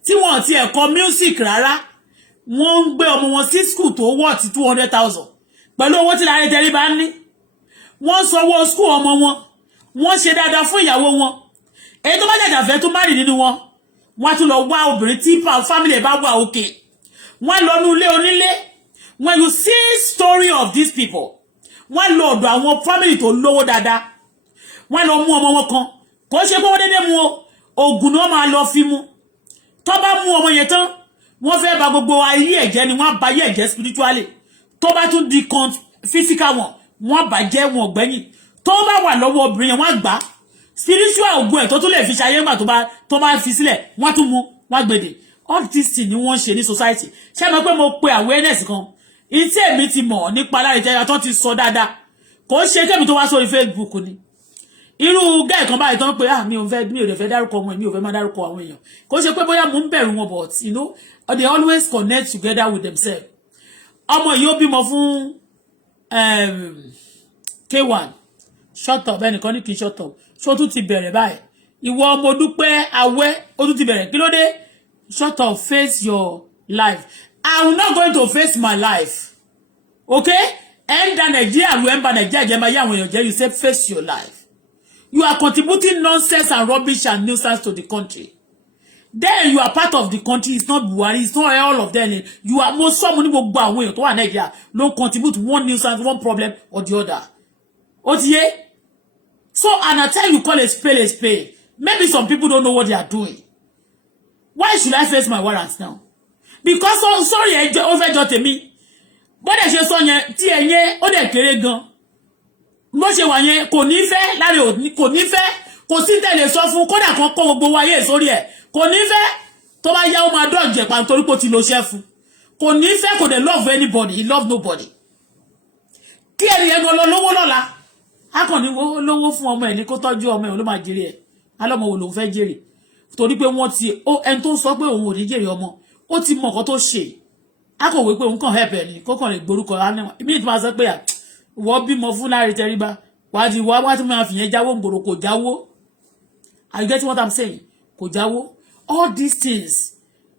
tí wọn ò tiẹ̀ kọ́ music rárá wọ́n ń gbé ọmọ wọn sí school tó wọ̀ tí 200,000 pẹ̀lú owó tí láre tẹríba ní wọ́n sanwó school ọmọ wọn wọ́n ṣe dáadáa fún ìyàwó wọn èyí tó bá jàjàfẹ́ tó márì nínú wọn wọ́n tún lọ wá obìnrin tí family bá wà òkè wọ́n lọ ní ilé onílé when you see story of these people wọ́n lọ ọ̀dọ̀ àwọn family tó lówó dáadáa wọ́n lọ mú ọmọ wọn kan kò ṣe pé wọ́n dédé mú oògùn ni wọ́n máa lọ fi mú tó bá mú ọmọ yẹn tán wọ́n fẹ́ bà gbogbo ayé ẹ̀jẹ́ ni wọ́n bà ayé ẹ̀jẹ́ spiritually tó bá tún di kan physical wọ́n bàjẹ́ wọn ọ̀gbẹ́yìn tó bá wà lọ́wọ́ obìnrin yẹn wọ́n gbà spiritual ogun ẹ̀ tó tún lè fi ṣayé ńgbà tó bá fi sílẹ̀ wọ́n tún mú wọ́n gbèdè all this thing ni wọ́n ṣe ní society ṣé mo pé mo pe awareness kan ìtí èmi ti mọ̀ nípa lára ìjẹyà tó ti sọ dáadáa kò ṣe kébì tó wá sórí Facebook ni irú gẹ́ẹ̀ kan báyìí tó ń pe mi ò lè fẹ́ dárúkọ wọn mi ò fẹ́ máa dárúkọ àwọn èèyàn kò ṣe pé bóyá mo ń bẹ̀rù wọn but you know they always connect together with themselves ọmọ yìí ó bímọ fún K1 shut up ẹnìkan ní kì í shut up ṣó tún ti bẹ̀rẹ̀ báyìí ìwọ ọmọ dúpẹ́ awẹ́ ó tún ti bẹ̀rẹ̀ kí ló dé shut up face your life I'm not going to face my life okay Enda Nigeria, remember Nigeria, you say face your life. You are contributing nonsense and rubbish and nuisance to the country. Then you are part of the country. It's not Buhari. It's not all of them. You are most someone who go away to Nigeria. Don't contribute one nuisance, one problem or the other. Otiye. So, and I tell you, call a spade. Maybe some people don't know what they are doing. Why should I face my warrants now? Because, oh, sorry, over me. But I just saw you, ó dẹ̀ kéré gan. Bó ṣe wà yẹn, kò ní fẹ́, láre kò ní fẹ́, kò sí tẹ̀lé sọ fún, kódà kan kó gbogbo wáyé sórí ẹ̀. Kò ní fẹ́, tó bá yá ó máa dodge pa nítorí pé ti lo chef. Kò ní fẹ́, kò dẹ̀ love anybody, he love nobody. Kí ẹni yẹn gan lọ lówó lọ́la. A kàn ní lówó fún ọmọ ẹ̀ ní kó tọ́jú ọmọ ẹ̀ ló máa jèrè ẹ̀. Alọ́mọ wo ló fẹ́ jèrè. Torí pé wọ́n ti ẹni tó sọ pé òun ò ní jèrè ọmọ, ó ti mọ̀ nǹkan tó ṣe. A kò wí pé òun kàn help ẹ̀ ni, kó kàn lè gborúkọ á mi ti máa sọ pé wọ́n bímọ fún Láre Tẹríba. Wá tí máa fi yẹn jáwó ngboro kò jáwó. Are you getting what I'm saying? Kò jáwó. All these things.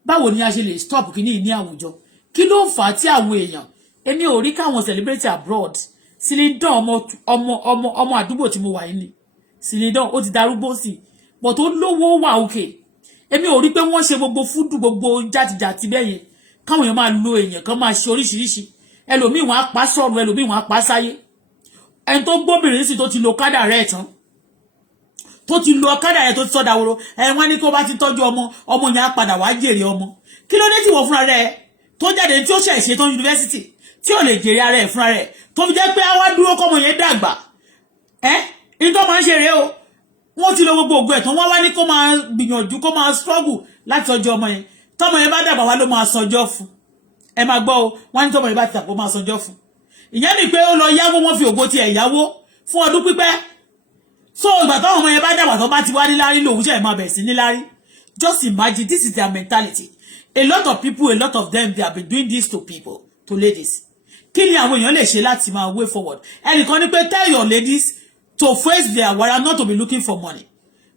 Báwo ni a ṣe lè stop kíní ní àwùjọ? Kí ló fà á tí àwọn èèyàn èmi ò rí káwọn celebrate abroad. Silidan ọmọ àdúgbò tí mo wà yìí ni. Silidan ó ti darúgbó sí. But ó lówó wà òkè. Èmi ò rí pé wọ́n ṣe gbogbo fúdù gbogbo jàtijàti bẹ́yẹn. Káwọn èèyàn máa lo èèyàn kan máa ṣe oríṣiríṣi. Ẹlòmíì wọ́n á pa sọ̀rọ̀, ẹlòmíì wọ́n á pa sáyé. Ẹni tó gbóbìnrin sí tó ti lo kádà rẹ̀ tán. Tó ti lo kádà rẹ̀ tó ti sọ́dà woro. Wọ́n ní kó bá ti tọ́jú ọmọ yẹn á padà wá jèrè ọmọ. Kí ló dé tí wọ́n fúnra rẹ̀ tó jáde tí ó ṣe ṣe tán yunifásítì tí ò lè jèrè ara ẹ̀ fúnra rẹ̀ tó fi jẹ́ pé á wá dúró kọ́mọ yẹn dàgbà. Ní tó máa ń ṣe rèé o. Wọ́n ti lo gbogbo ògùn ẹ̀ tán wọ́n wá ní kó máa gbìyànjú kó máa struggle láti tọ́jú ọmọ yẹn. Tọ́mọ yẹn bá dàgbà wá ló máa sanjọ́ fún. Ẹ máa gbọ́ o, wọ́n ní tọ́mọ yẹn bá ti dàgbà ó máa sanjọ́ fún. Ìyẹn ni pé ó lọ yáwó wọ́n fi ògo ti ẹ̀ yáwó fún ọdún pípẹ́. So ìgbà táwọn ọmọ yẹn bá dàgbà tó bá ti wá níláárí lòun ṣe máa bẹ̀ sí níláárí. Just imagine, this is their mentality. A lot of people, a lot of them, they have been doing this to people, to ladies. Kí ni àwọn èèyàn lè ṣe láti máa way forward? Ẹnìkan ní pé tell your ladies to face their warrant, not to be looking for money.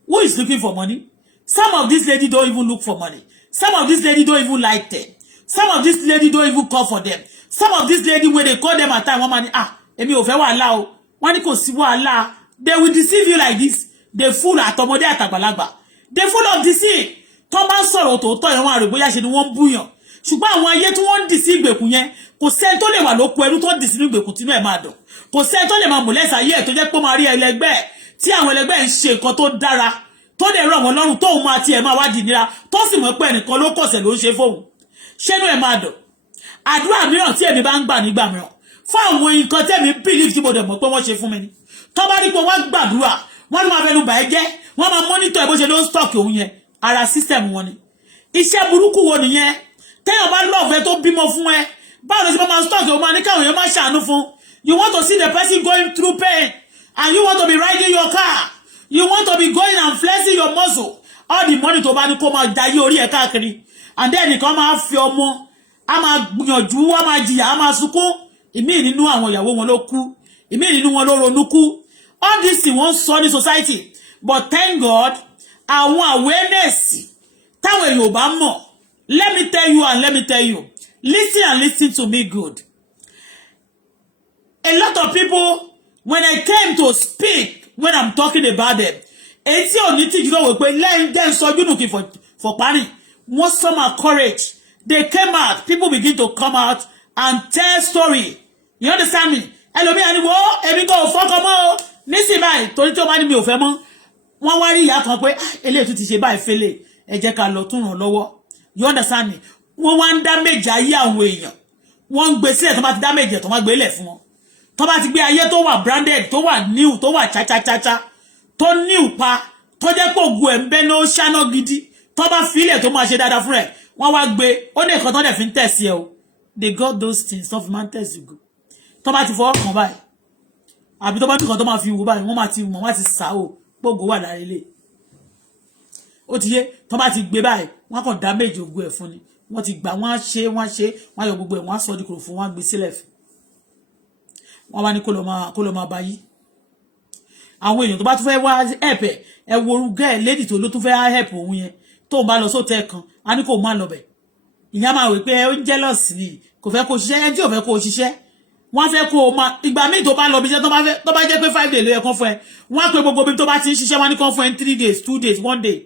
Who is looking for money? Some of these ladies don't even look for money. Some of these ladies don't even like them. Some of these ladies don't even call for them. Some of these ladies, when they call them at time, one man, èmi ò fẹ́ wàhálà o. Wọ́n ní kò sí wàhálà. They will deceive you like this. They fool àtọmọdé àtàgbàlagbà. They full of deceit. Tó bá sọ̀rọ̀ tòótọ́ yẹn wọ́n á rò bóyá ṣe ni wọ́n búyàn. Ṣùgbọ́n àwọn ayé tí wọ́n dì sí ìgbèkùn yẹn, kò sẹ́ni tó lè wà lóko ẹrú tó dì sí ìgbèkùn tínú ẹ̀ máa dùn. Kò sẹ́ni tó lè máa mọ̀lẹ́sà ayé ẹ̀ tó jẹ́ pé ó máa rí ẹlẹgbẹ́ tí àwọn ẹlẹgbẹ́ ń ṣe nǹkan tó dára, tó dẹ̀ rọ̀ wọ́n lọ́rùn tóun máa tiẹ̀ máa wádìí nira, tó sì mọ̀ pé ẹnìkan ló kọ̀sẹ̀ ló ń ṣe fóun. Ṣénú ẹ̀ máa dùn. Àdúrà mìíràn tí èmi bá ń gbà nígbà mìíràn fún àwọn nǹkan tẹ́mi believe tí mo dẹ̀ mọ̀ pé wọ́n ṣe fún mi ni. Tó bá rí pé wọ́n gbàdúrà, wọ́n ní máa fẹnu bà ẹ́ jẹ́, wọ́n máa monitor bó ṣe ló ń stock òun yẹn, ara system wọn ni. Iṣẹ́ burúkú wo nìyẹn? Téèyàn bá love ẹ tó bímọ fún ẹ, báwo ló ṣe máa stock òun máa ní káwọn èèyàn máa ṣàánú fún? You want to see the person going through pain and you want to be riding your car. You want to be going and flexing your muscle. All the money tó bá ní kó máa jayé orí ẹ̀ káàkiri. And then nìkan máa fi ọmọ, a máa gbìyànjú, a máa jìyà, a máa sunkún. Ìmí nínú àwọn ìyàwó wọn ló kú. Ìmí nínú wọn ló ronú kú. All this thing wọ́n sọ ní society. But thank God, àwọn awareness táwọn èèyàn ò bá mọ̀. Let me tell you and let me tell you. Listen and listen to me good. A lot of people, when I came to speak, when I'm talking about them, etí òní tí jùlọ wò pé lẹ́yìn dẹ́n sọjú nù kí for parí. Wọ́n some courage. They came out. People begin to come out and tell story. You understand me? Ẹlòmíì àni wo èmi kò fọ́kọ mọ́ o. Nísìnyí báyìí torí tí ó bá ní mi ò fẹ́ mọ́. Wọ́n wá rí ìyá kan pé eléyìí tún ti ṣe báyìí fẹ́lẹ̀. Ẹ jẹ́ ká lọ tún ràn lọ́wọ́. You understand me? Wọ́n wá ń damage ayé àwọn èèyàn. Wọ́n ń gbé sílẹ̀ tó bá ti damage tó máa gbé lẹ̀ fún wọn. Tó bá ti gbé ayé tó wà branded, tó wà new, tó wà cha-cha-cha-cha, tó new pa, tó jẹ́ pé ògùn ẹ̀ ń bẹ́ ló ṣáná gidi, tó bá filẹ̀ tó máa ṣe dáadáa fún rẹ̀, wọ́n wá gbé, ó ní nǹkan tó dẹ̀ fi ń tẹ̀sí ẹ o. They got those things, tó fi máa ń tẹ̀sí go. Tó bá ti fọwọ́ kàn báyìí, àbí tó bá nìkan tó máa fi wò báyìí, wọ́n máa ti mọ̀, wọ́n ti sá o, gbogbo wà lára ilé. Ó ti yé, tó bá ti gbé báyìí, wọ́n kàn damage ògùn ẹ̀ fún ni. Wọ́n ti gbà, wọ́n á ṣe, wọ́n yọ gbogbo ẹ̀, wọ́n á sọ dìkòrò fún, wọ́n á gbé sílẹ̀ fún. Wọ́n wá ní kó lọ máa bá yí. Àwọn èèyàn tó bá tún fẹ́ wá help ẹ wo orúgẹ́ lady tó ló tún fẹ́ help òun yẹn tó ń bá lọ sóòtẹ́ kan a ní kó má lọ bẹ̀. Ìyá máa wí pé ó ń jealous ni kò fẹ́ kó ṣiṣẹ́ ẹni tí ò fẹ́ kó ṣiṣẹ́ wọ́n fẹ́ kó o máa ìgbà míì tó bá lọ bí iṣẹ́ tó bá jẹ́ pé 5 days ló yẹ kán fún ẹ wọ́n á pé gbogbo bí tó bá ti ń ṣiṣẹ́ wọn ní kán fún ẹ 3 days 2 days 1 day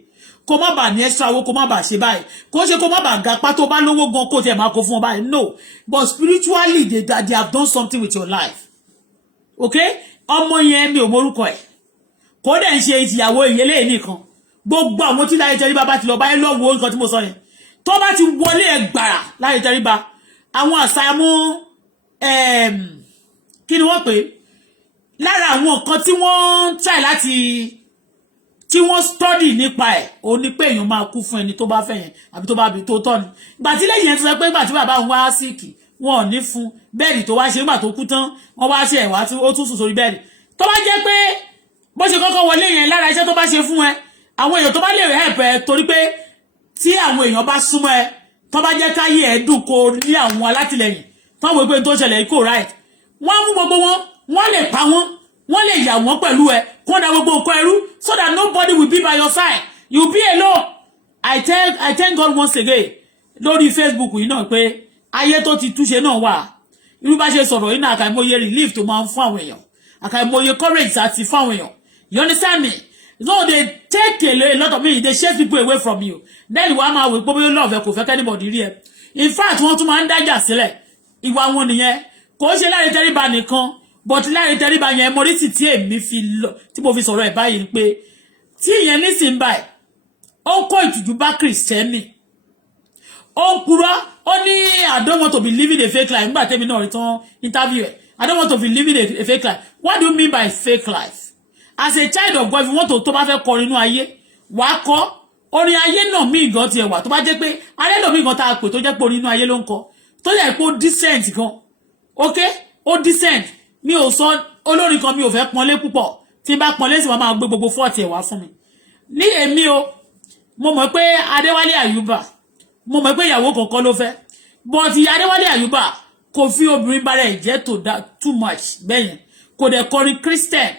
kó má bàa ní extra owó kó má bàa ṣe báyìí kó ṣe kó má bàa ga pá tó bá lówó gan kó tiẹ̀ máa kó fún ọ báyìí no but spiritually they have done something with your life okay ọmọ yẹn mi ò mórúkọ ẹ̀ kó dẹ̀ ń ṣe ìyàwó ìyẹlé nìkan gbogbo àwọn tí Láyé Tẹríba bá ti lọ báyìí lọ́wọ́ nǹkan tí mo sọ yẹn tó bá ti wọlé ẹ̀ gbàrà Láyé Tẹríba àwọn àṣàmú kí ni wọ́n pè lára àwọn nǹkan tí wọ́n try láti tí wọ́n study nípa ẹ̀ ó ní pé èèyàn máa kú fún ẹni tó bá fẹ́ yẹn àbí tó bá bí tó tọ́ ni ìgbà tí lẹ́yìn yẹn ti sọ pé ìgbà tí bàbá òun wá síìkì wọn ò ní fún bẹ́ẹ̀dì tó wá ṣe nígbà tó kú tán wọ́n wá ṣe ẹ̀wà tí ó tún sùn sórí bẹ́ẹ̀dì tó bá jẹ́ pé bó ṣe kọ́kọ́ wọlé yẹn lára iṣẹ́ tó bá ṣe fún ẹ àwọn èèyàn tó bá lè help ẹ torí pé tí àwọn èèyàn bá súnmọ́ ẹ tó bá jẹ́ káyé ẹ dùn kó ní àwọn alátìlẹyìn tó wọ́n pé tó ṣẹlẹ̀ kó right wọ́n mú gbogbo wọ́n lè pa wọ́n lè yà wọ́n pẹ̀lú ẹ kó da gbogbo nǹkan ẹrú so that nobody will be by your side you be alone I thank God once again lórí Facebook yìí náà pé ayé tó ti túnṣe náà wà irú bá ṣe sọ̀rọ̀ yìí náà àkàìmọye relief tó máa ń fún àwọn èèyàn àkàìmọye courage àti fún àwọn èèyàn you understand me no they take a lot of me they chase people away from you then wàá máa wò pé bóyá love kò fẹ́ kẹ́nìbọ̀dì rí ẹ in fact wọ́n tún máa ń dájà sílẹ̀ ìwà wọn nìyẹn kò ṣe Láyé Tẹríba nìkan but Láyé Tẹríba yẹn mọ́rítì tí èmi fi lọ tí mo fi sọ̀rọ̀ ẹ̀ báyìí pé tí ìyẹn nísìnyí báyìí ó kó ìtìjú bá kìrìsìtẹ́nì ó ń purọ́ ó ní I don't want to be living a fake life nígbà tẹ́mi náà rí tán interview ẹ̀ I don't want to be living a fake life what do you mean by fake life as a child of God if you want to tó bá fẹ́ kọ nínú ayé wàá kọ́ orin ayé náà mí gan tiẹ̀ wà tó bá jẹ́ pé arẹ́ lòmí gan tá a pè tó jẹ́ pé orin inú ayé ló ń kọ tó yẹ pé ó decent gan okay ó decent mi ò sọ olórin kan mi ò fẹ́ pọ́nlé púpọ̀ tí n bá pọ́nlé sì wọ́n máa gbé gbogbo fọ́ọ̀tì ẹ̀ wá fún mi ní èmi o mo mọ̀ pé Adéwálé Àyùbá mo mọ̀ pé ìyàwó kọ̀ọ̀kan ló fẹ́ but Adéwálé Àyùbá kò fi obìnrin bára ẹ̀ jẹ́ too much bẹ́yẹn kò dẹ̀ kọrin Christian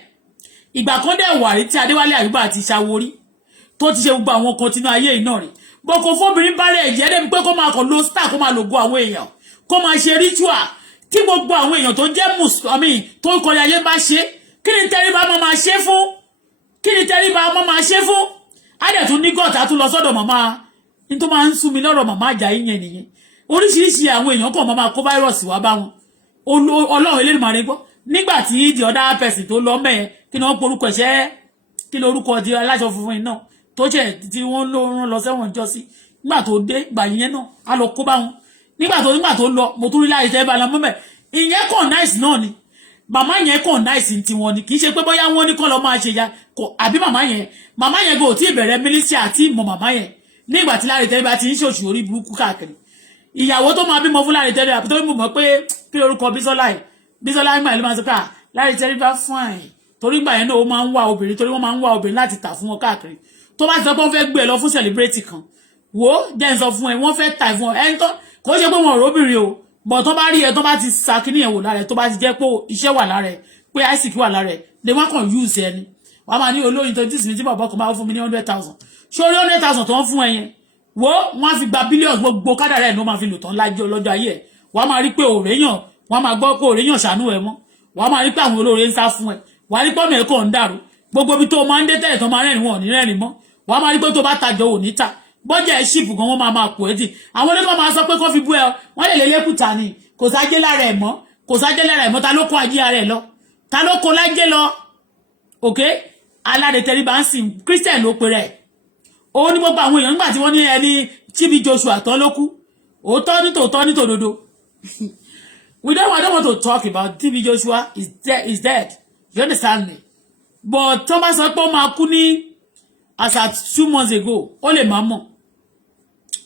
ìgbà kan dẹ̀ wà rí tí Adéwálé Àyùbá ti ṣàwórí tó ti ṣe gbogbo àwọn kan tinú ayé iná rí bọ́ kò fóbìnrin bára ẹ̀ jẹ́ débi pé kó máa kàn lo star kó máa lògo àwọn èèyàn kó máa ṣe ritual tí gbogbo àwọn èèyàn tó jẹ́ mùsùlùmí tó ń kọrin ayé bá ṣe kí ni Tẹríba ọmọ máa ṣe fún kí ni Tẹríba ọmọ máa ṣe fún adẹ̀tún ní gọ́ọ̀tà tún lọ sọ́dọ̀ màmá ní tó máa ń sún mi lọ́rọ̀ màmá Àjàyí yẹn nìyẹn oríṣiríṣi àwọn èèyàn kan máa kó fáírọ̀sì wá bá wọn Ọlọ́run Elédùmarè gbọ́ nígbà tí the other person tó lọ mẹ́ẹ̀ kí ni wọ́n porúkọ ẹ̀ṣẹ́ kí ni orúkọ di aláṣọ funfun iná tó jẹ́ tí wọ́n lọ sẹ́wọ̀n jọ sí nígbà tó dé gbà yẹn náà á lọ kó bá wọn nígbà tó lọ mo tún rí Láyé Tẹríba lọ mọ́mẹ́ ìyẹn kàn náìsì náà ni màmá yẹn kàn náìsì tí wọ́n ni kì í ṣe pé bóyá wọ́n ní kọ́ lọ máa ṣe ya àbí màmá yẹn kò tí ì bẹ̀rẹ̀ mílíṣì àti ìmọ̀ màmá yẹn nígbà tí Láyé Tẹríba ti ń ṣòṣù orí burúkú káàkiri ìyàwó tó máa bímọ fún Láyé Tẹríba tó mọ̀ pé kí lórúkọ Bísọ́lá ìgbà ìlú máa sọ pé Láyé Tẹríba fún àyìn torí ìgbà yẹn náà ó máa ń wá obìnrin torí wọ́n máa ń wá obìnrin láti tà fún wọn káàkiri tó bá ti sọ pé wọ́n fẹ́ gbé ẹ lọ fún celebrate kan wò ó jẹ́ ń sọ fún ẹ wọ́n fẹ́ tà fún ẹ ẹni tó kò ṣe pé wọn ò róbìnrin o bọ̀ tó bá rí ẹ tó bá ti sa kíní ẹ̀ wò lára ẹ tó bá ti jẹ́ pé iṣẹ́ wà lára ẹ pé isaac wà lára ẹ lè wọ́n kàn use ẹni wàá máa ní olóyin tó dísìn ní tí bàbá kan bá fún mi ní 100,000 ṣórí 100,000 tó ń fún ẹ yẹn wò ó wọ́n á fi gba billions gbogbo kádàrá ẹ̀ ló máa fi lò tán lájọ́ lọ́jọ́ ayé ẹ̀ wàá máa rí pé òrèyàn wàá máa gbọ́ pé òrèyàn ṣàánú ẹ mọ́ wàá máa rí pé àwọn olóore ń sá fún ẹ wàá rí pé ọ̀nà ẹ̀kọ́ ń dàrú gbogbo ibi tó máa ń dé tẹ́lẹ̀ tó máa rẹ́rìn wọn ò ní rẹ́rìn mọ́ wàá máa rí pé tó bá tajọ ò ní ta bọ́jà ẹ̀ ṣìpù gan wọ́n máa pò ẹ́ tì àwọn olóògbé máa sọ pé kó fi bú ẹ wọ́n lè lékùtà ni kò sájé lára ẹ̀ mọ́ ta ló kó ajé ara ẹ̀ lọ ta ló kó lájé lọ òkè Láyé Tẹríba ń sìn Christian ló pe rẹ̀ òun ní gbogbo àwọn èèyàn nígbà tí wọ́n ní ẹni TB Joshua tán ló kú òótọ́ nítòdodo I don't want to talk about TB Joshua is dead you understand me but tó bá sọ pé ó máa kú ní as at 2 months ago ó lè máa mọ̀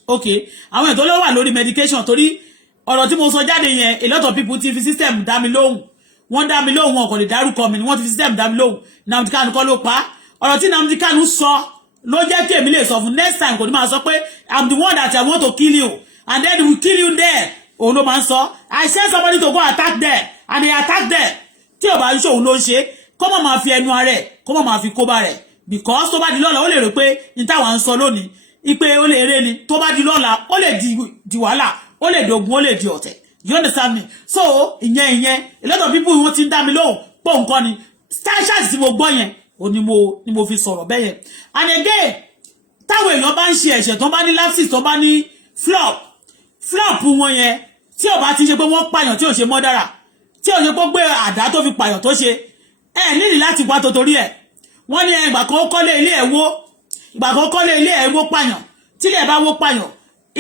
okay àwọn ètò ló wà lórí medication torí ọ̀rọ̀ tí mo sọ jáde yẹn a lot of people ti fi system dá mi lóhùn wọ́n dá mi lóhùn wọn kò lè dárúkọ mi ni wọ́n ti fi system dá mi lóhùn Nnamdi Kanu kọ́ ló pa ọ̀rọ̀ tí Nnamdi Kanu sọ ló jẹ́ kí èmi lè sọ fún next time kò ní máa sọ pé I'm the one that I want to kill you and then we kill you there òun ló máa ń sọ I send somebody to go attack them and they attack them tí ò bá ń ṣe òun ló ń ṣe kó má máa fi ẹnu ara ẹ̀ kó má máa fi kóbá rẹ̀ because tó bá di lọ́la ó lè rò pé ní táwa ń sọ lónìí ipe ó lè eré ni tó bá di lọ́la ó lè di wàhálà ó lè dogun ó lè di ọ̀tẹ̀ You understand me? So ìyẹn a lot of people wọ́n ti ń dá mi lóhùn pé nǹkan ni starship tí mo gbọ́ yẹn ó ní mo fi sọ̀rọ̀ bẹ́ẹ̀ yẹn. And again táwọn èèyàn bá ń ṣe ẹ̀ṣẹ̀ tó bá ní lapses tó bá ní flop wọn yẹn tí ó bá ti ṣe pé wọ́n pààyàn tí ò ṣe mọ́dára tí ò ṣe pé gbé àdá tó fi pààyàn tó ṣe nídìí láti wá tó torí ẹ̀ wọ́n ní ìgbà kan kọ́lé ilé ẹ̀ wó pààyàn tí ilé ẹ̀ bá wó pààyàn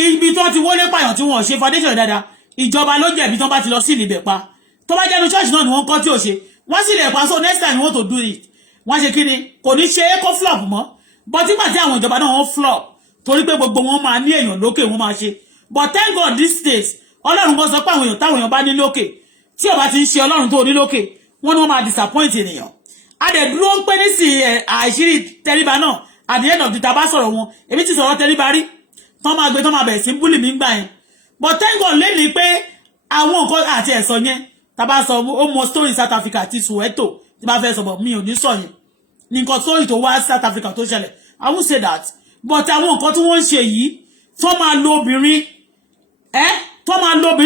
ibi tó ti wọlé pààyàn tí wọ́n ṣe foundation dáadáa ìjọba ló jẹ̀bi tó bá ti lọ sí ìlìbẹ̀ pa tó bá jẹ́nu church náà ni wọ́n kọ́ tí ò ṣe wọ́n sì lè pa so next time wọ́n tó do it wọ́n ṣe kí ni kò ní ṣe é kó flop mọ́ but nígbà tí àwọn ìjọba náà wọ́n flop torí pé gbogbo wọn máa ní èèyàn lókè wọ́n máa ṣe but thank God these days ọlọ́run kan sọ pé àwọn èèyàn táwọn èèyàn bá ní lókè tí ó bá ti ń ṣe ọlọ́run tó ní lókè wọ́n ní wọ́n máa disappoint ènìyàn adẹ̀dúró ń pé ní sí àìṣírí tẹríba náà at the end of the taba sọ̀rọ̀ wọn èmi ti sọ̀rọ̀ tẹríba rí tán máa gbé tán máa bẹ̀rẹ̀ sí búlì mi gbà yẹn but thank God lẹ́ni pé àwọn nǹkan àti ẹ̀sọ́ yẹn tàbá sọ ó mọ story South Africa àti Soweto tí bá fẹ́ sọ bọ̀ mi ò ní sọ yẹn ní nǹkan story tó wá South Africa tó ṣẹlẹ̀ I won't say that but àwọn nǹkan tí wọ́n ń ṣe yìí tó máa lo obìnrin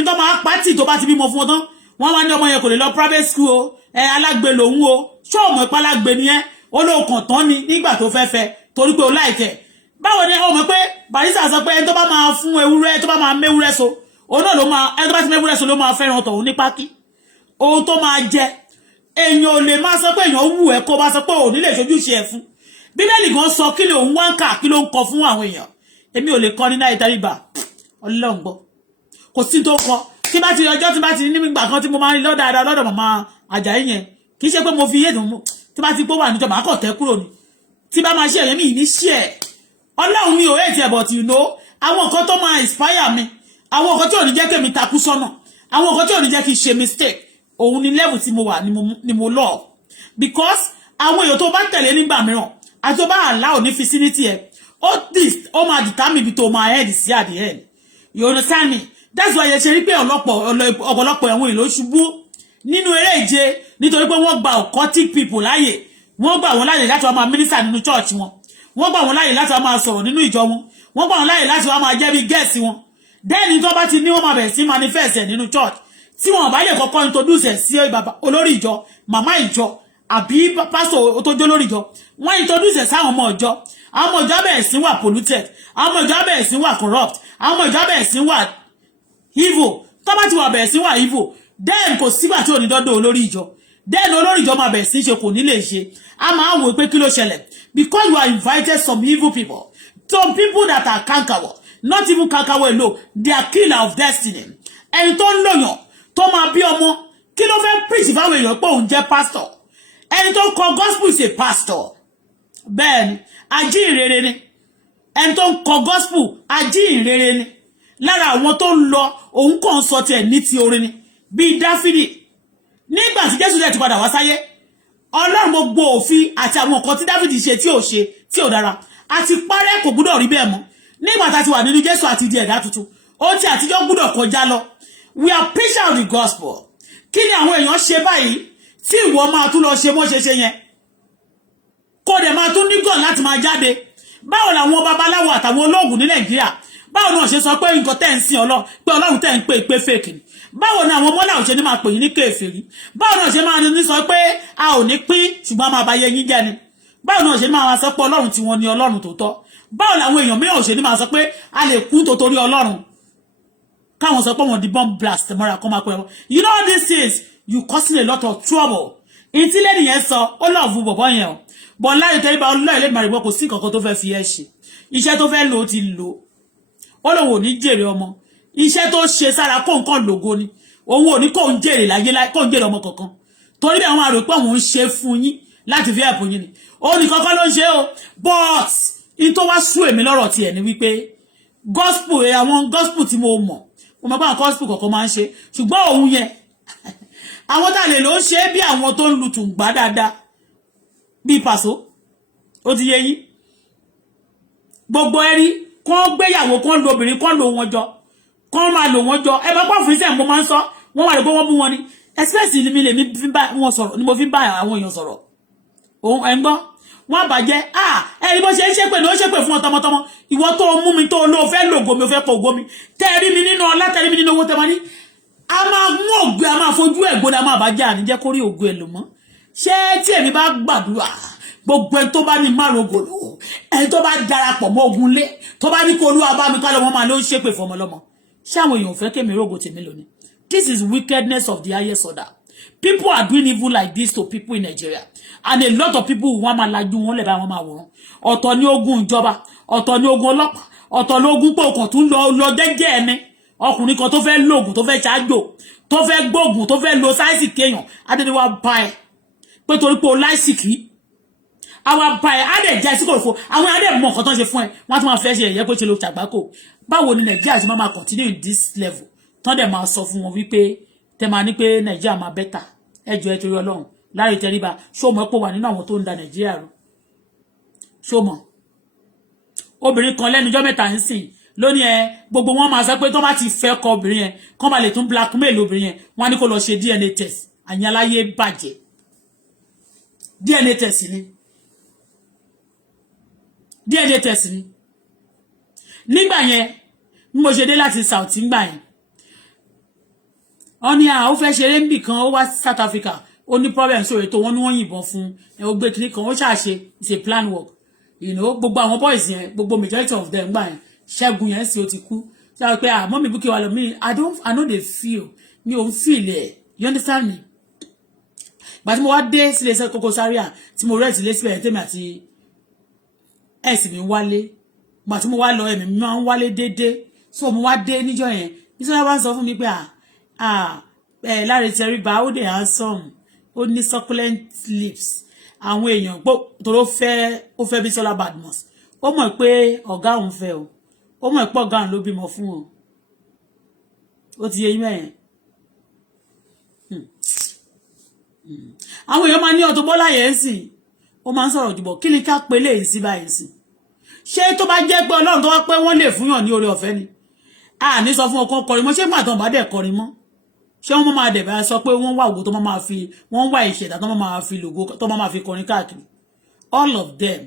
tó máa pàtì tó bá ti bímọ fún wọn tán wọ́n máa ní ọmọ yẹn kò lè lọ private school o alágbe lòun o ṣé ọmọ ìpá alágbe ni olóòkàn tán ni nígbà tó fẹ́ torí pé o láìkẹ́ báwo ni ọmọ pé Barrister sọ pé ẹni tó bá máa fún ewúrẹ́ tó bá máa méwúrẹ́ so òun náà ló máa ẹni tó bá ti méwúrẹ́ so ló máa fẹ́ràn tọ̀hún ní pákí ohun tó máa jẹ èèyàn ò lè máa sọ pé èèyàn wù ẹ́ kó bá sọ pé òun nílé ìṣojúṣe ẹ̀ fún Bíbélì gan sọ kí ló ń wá ń kà kí ló ń kọ fún àwọn èèyàn èmi ò lè kọ ní náà ìtàríbà Ọlọ́run gbọ́ kò sí tó kọ tí bá ti ọjọ́ tí bá ti nígbà kan tí mo máa ń lọ dáadáa lọ́dọ̀ màmá Àjàyí yẹn kì í ṣe pé mo fi yéèdùn mú tí bá ti pé wà níjọba àkọ́ tẹ́ kúrò ní tí bá máa ṣe ẹ̀yẹ́ mi ní ṣe ẹ̀ Ọlọ́run mi ò hate ẹ̀ but you know àwọn nǹkan tó máa inspire mi àwọn nǹkan tí ò ní jẹ́ kí èmi takú sọ́nà àwọn nǹkan tí ò ní jẹ́ kí n ṣe mistake òun ni level tí mo wà ni mo lọ because àwọn èèyàn tó bá tẹ̀lé nígbà mìíràn àti tó bá allow ní vicinity ẹ̀ ó máa determine ibi tó máa head sí at the end you understand me that's why you ṣe rí pé ọ̀pọ̀lọpọ̀ àwọn èèyàn ló ṣubú nínú eré ìje nítorí pé wọ́n gba occultic people láyè wọ́n gbà wọ́n láyè láti wá máa minister nínú church wọn wọ́n gbà wọ́n láyè láti wá máa sọ̀rọ̀ nínú ìjọ wọn wọ́n gbà wọ́n láyè láti wá máa jẹ́ bí guest wọn then tó bá ti ní wọ́n máa bẹ̀rẹ̀ sí manifest ẹ̀ nínú church tí wọ́n bá lè kọ́kọ́ introduce ẹ̀ sí bàbá olórí ìjọ màmá ìjọ àbí pastor tó jẹ́ olórí ìjọ wọ́n introduce ẹ̀ sáwọn ọmọ ìjọ àwọn ọmọ ìjọ bẹ̀rẹ̀ sí wà polluted àwọn ọmọ ìjọ bẹ̀rẹ̀ sí wà corrupt àwọn ọmọ ìjọ bẹ̀rẹ̀ sí wà evil tó bá ti wà bẹ̀rẹ̀ sí wà evil then kò sígbà tí ò ní dọ́dọ̀ olórí ìjọ then olórí ìjọ máa bẹ̀rẹ̀ sí ṣe kò ní lè ṣe a máa wò pé kí ló ṣẹlẹ̀ because you are invited some evil people some people that are cankerworm not even cankerworm alone they are killer of destiny ẹni tó ń lòyàn tó máa bí ọmọ kí ló fẹ́ preach fáwọn èèyàn pé òun jẹ́ pastor ẹni tó ń kọ gospel is a pastor bẹ́ẹ̀ ni ajínrere ni ẹni tó ń kọ gospel ajínrere ni lára àwọn tó ń lọ òun kàn sọ tiẹ̀ ní ti orin ni bíi Dáfídì nígbà tí Jésù ti padà wá sáyé Ọlọ́run gbogbo òfin àti àwọn nǹkan tí Dáfídì ṣe tí ò dára àti parẹ́ kò gbúdọ̀ rí bẹ́ẹ̀ mọ́ nígbà tá a ti wà nínú Jésù àti di ẹ̀dá tuntun ó ti àtijọ́ gbúdọ̀ kọjá lọ we are preaching of the gospel kí ni àwọn èèyàn ṣe báyìí tí ìwọ máa tún lọ ṣe mọ́ ṣe yẹn kó dẹ̀ máa tún nígàn láti máa jáde báwo làwọn babaláwo àtàwọn olóògùn ní Nàìjíríà báwo náà ṣe sọ pé nǹkan tẹ́ ń sìn pé Ọlọ́run tẹ́ ń pè fake ni báwo ni àwọn mọ́là ò ṣe ní máa pè yín ní kèfèrí báwo náà ṣe máa ní sọ pé a ò ní pín ṣùgbọ́n a máa bá yẹ yín jẹ́ ni báwo náà ṣe ní máa sọ pé Ọlọ́run tí wọ́n ní Ọlọ́run tó tọ́ báwo làwọn èèyàn mìíràn ò ṣe ní máa sọ pé a lè kú tó torí Ọlọ́run káwọn sọ pé wọ́n di bomb blast mọ́ra kọ́ máa pẹ́ wọn you know all these things you causing a lot of trouble ìtí lẹ́nu yẹn sọ ó lọ́ọ̀ fún bọ̀bọ̀ yẹn o bọ̀ láyé tẹ́lẹ̀ bá ọlọ́ọ̀ ilé ìmọ̀ ìgbọ́ kò sí kankan tó fẹ́ fi ẹ́ ṣe iṣẹ́ tó fẹ́ lò ó ti lò ó lòun ò ní jèrè ọmọ iṣẹ́ tó ṣe sára kó nǹkan lògo ni òun ò ní kó ń jèrè láyé kó ń jèrè ọmọ kankan torí bí àwọn àròpọ̀ òun ń ṣe fún yín láti fi ẹ̀pù yín ni òun ní kankan ló ń ṣe o but in tó wá sú èmi lọ́rọ̀ tiẹ̀ ni wípé gospel àwọn gospel tí mo mọ̀ pé àwọn gospel kọ̀ọ̀kan máa ń ṣe ṣùgbọ́n òun yẹn àwọn tá lè ló ń ṣe bí àwọn tó ń lu tùǹgbà dáadáa bí Pàṣọ ó ti yé yín gbogbo ẹ̀rí kán gbéyàwó kán lo obìnrin kán lo wọn jọ kán máa lò wọn jọ ẹ bá pọ̀ fún iṣẹ́ mo máa ń sọ wọ́n wà lè pé wọ́n bú wọn ni especially mi lè mi fi bá wọn sọ̀rọ̀ ni mo fi bá àwọn èèyàn sọ̀rọ̀ òun ẹ̀ ń gbọ́ wọ́n bàjẹ́ ẹni bó ṣe ń ṣépè ní ó ṣépè fún ọ tọmọtọmọ ìwọ tó mú mi tó ló fẹ́ lògo mi ó fẹ́ pọ̀ ògo mi tẹ́rí mi nínú ọlá tẹ́rí mi nínú owó tẹ́mọ ní a máa mú ògbé a máa fojú ẹ̀ gbóná máa bá jà ní jẹ́ kó rí ògbé ẹ̀ lò mọ́ ṣé tí èmi bá gbàdúrà gbogbo ẹni tó bá ní márùngòlò ẹni tó bá darapọ̀ mọ́ ogun lé tó bá ní kó olúwa bá mi ká lọ́mọ máa ló ń ṣépè fọmọ lọ́mọ ṣé àwọn èèyàn fẹ́ kémi rògò tèmi lónìí. This is wickedness of the highest order. People are doing evil like this to people in Nigeria. And a lot of people wọ́n máa lajú wọn lè bá wọn máa wòran. Ọ̀tọ̀ ni ogun ìjọba, ọ̀tọ̀ ni ogun ọlọ́pàá, ọ̀tọ̀ ni ogun pé ọkàn tún lọ jẹ́jẹ́ ẹ̀mí. Ọkùnrin kan tó fẹ́ lóògùn, tó fẹ́ ṣáájò, tó fẹ́ gbóògùn, tó fẹ́ lo sáìsì kéèyàn, adédéwà bá ẹ. Pé torí pé o láìsìkì. Àwa bá ẹ, á dẹ̀ jẹ́ sí kòròfo. Àwọn adé mọ̀ nǹkan tó ń ṣe fún ẹ, wọ́n tún máa fẹ́ ṣe ẹ̀yẹ́ pé ṣe lo ṣàgbákò. Báwo ni Nàìjíríà ṣe máa continue in this level? Tán dẹ̀ máa sọ fún wọn wípé tẹ máa ní pé Nàìjíríà máa bẹ́tà ẹjọ́ ẹ torí Ọlọ́run Láre Tẹríba ṣó mọ̀ pé wà nínú àwọn tó ń da Nàìjíríà rú ṣó mọ̀ obìnrin kan lẹ́nujọ́ mẹ́ta ń sìn lónìí gbogbo wọn máa sọ pé tó bá ti fẹ́ kọ obìnrin yẹn kán bá lè tún blackmail obìnrin yẹn wọ́n á ní kó lọ ṣe DNA test àyìn aláyé bàjẹ́ DNA test ni nígbà yẹn bí mo ṣe dé láti South ngbà yẹn ó ní ó fẹ́ ṣeré níbì kan ó wá South Africa ó ní problem sórí tó wọ́n ní wọ́n yìnbọn fún ó gbé kiri kan ó ṣàṣe it's a plan work you know gbogbo àwọn boys yẹn gbogbo majority of them gbà yẹn Ṣẹ́gun yẹn sì ó ti kú ṣe àwọn pé mọ́mí Bukky wà lọ mí I know they feel mi ò ń feel ẹ̀ you understand me gbà tí mo wá dé sílé iṣẹ́ Koko Zaria tí mo rẹ̀ sílé síbẹ̀ tèmi àti ẹ̀sìn mi wálé gbà tí mo wá lọ ẹ̀mí mi máa ń wálé déédéé so mo wá dé níjọ́ yẹn bí sọ́yà wá ń sọ fún mi pé Láre Tẹríba ó dẹ̀ handsome ó ní succulent lips àwọn èèyàn pọ̀ tó ó fẹ́ Bísọ́lá Badmus ó mọ̀ pé ọ̀gá òun fẹ́ o ó mọ̀ pé ọ̀gá òun ló bímọ fún o ó ti yé yín mẹ́yẹn àwọn èèyàn máa ní Auto Bola yẹn sì ó máa ń sọ̀rọ̀ jùbọ̀ kí ni ká pe léyìí sí báyìí sí ṣé tó bá jẹ́ pé Ọlọ́run tó wá pé wọ́n lè fúnyàn ní oore ọ̀fẹ́ ni ní sọ fún ọkàn kọrin mọ́ ṣé gbàtàn bá dẹ̀ kọrin mọ́ ṣé wọ́n máa dẹ̀ bá sọ pé wọ́n wà ògo tó máa fi wọ́n wà ìṣẹ̀dá tó máa fi lògo tó máa fi kọrin káàkiri all of them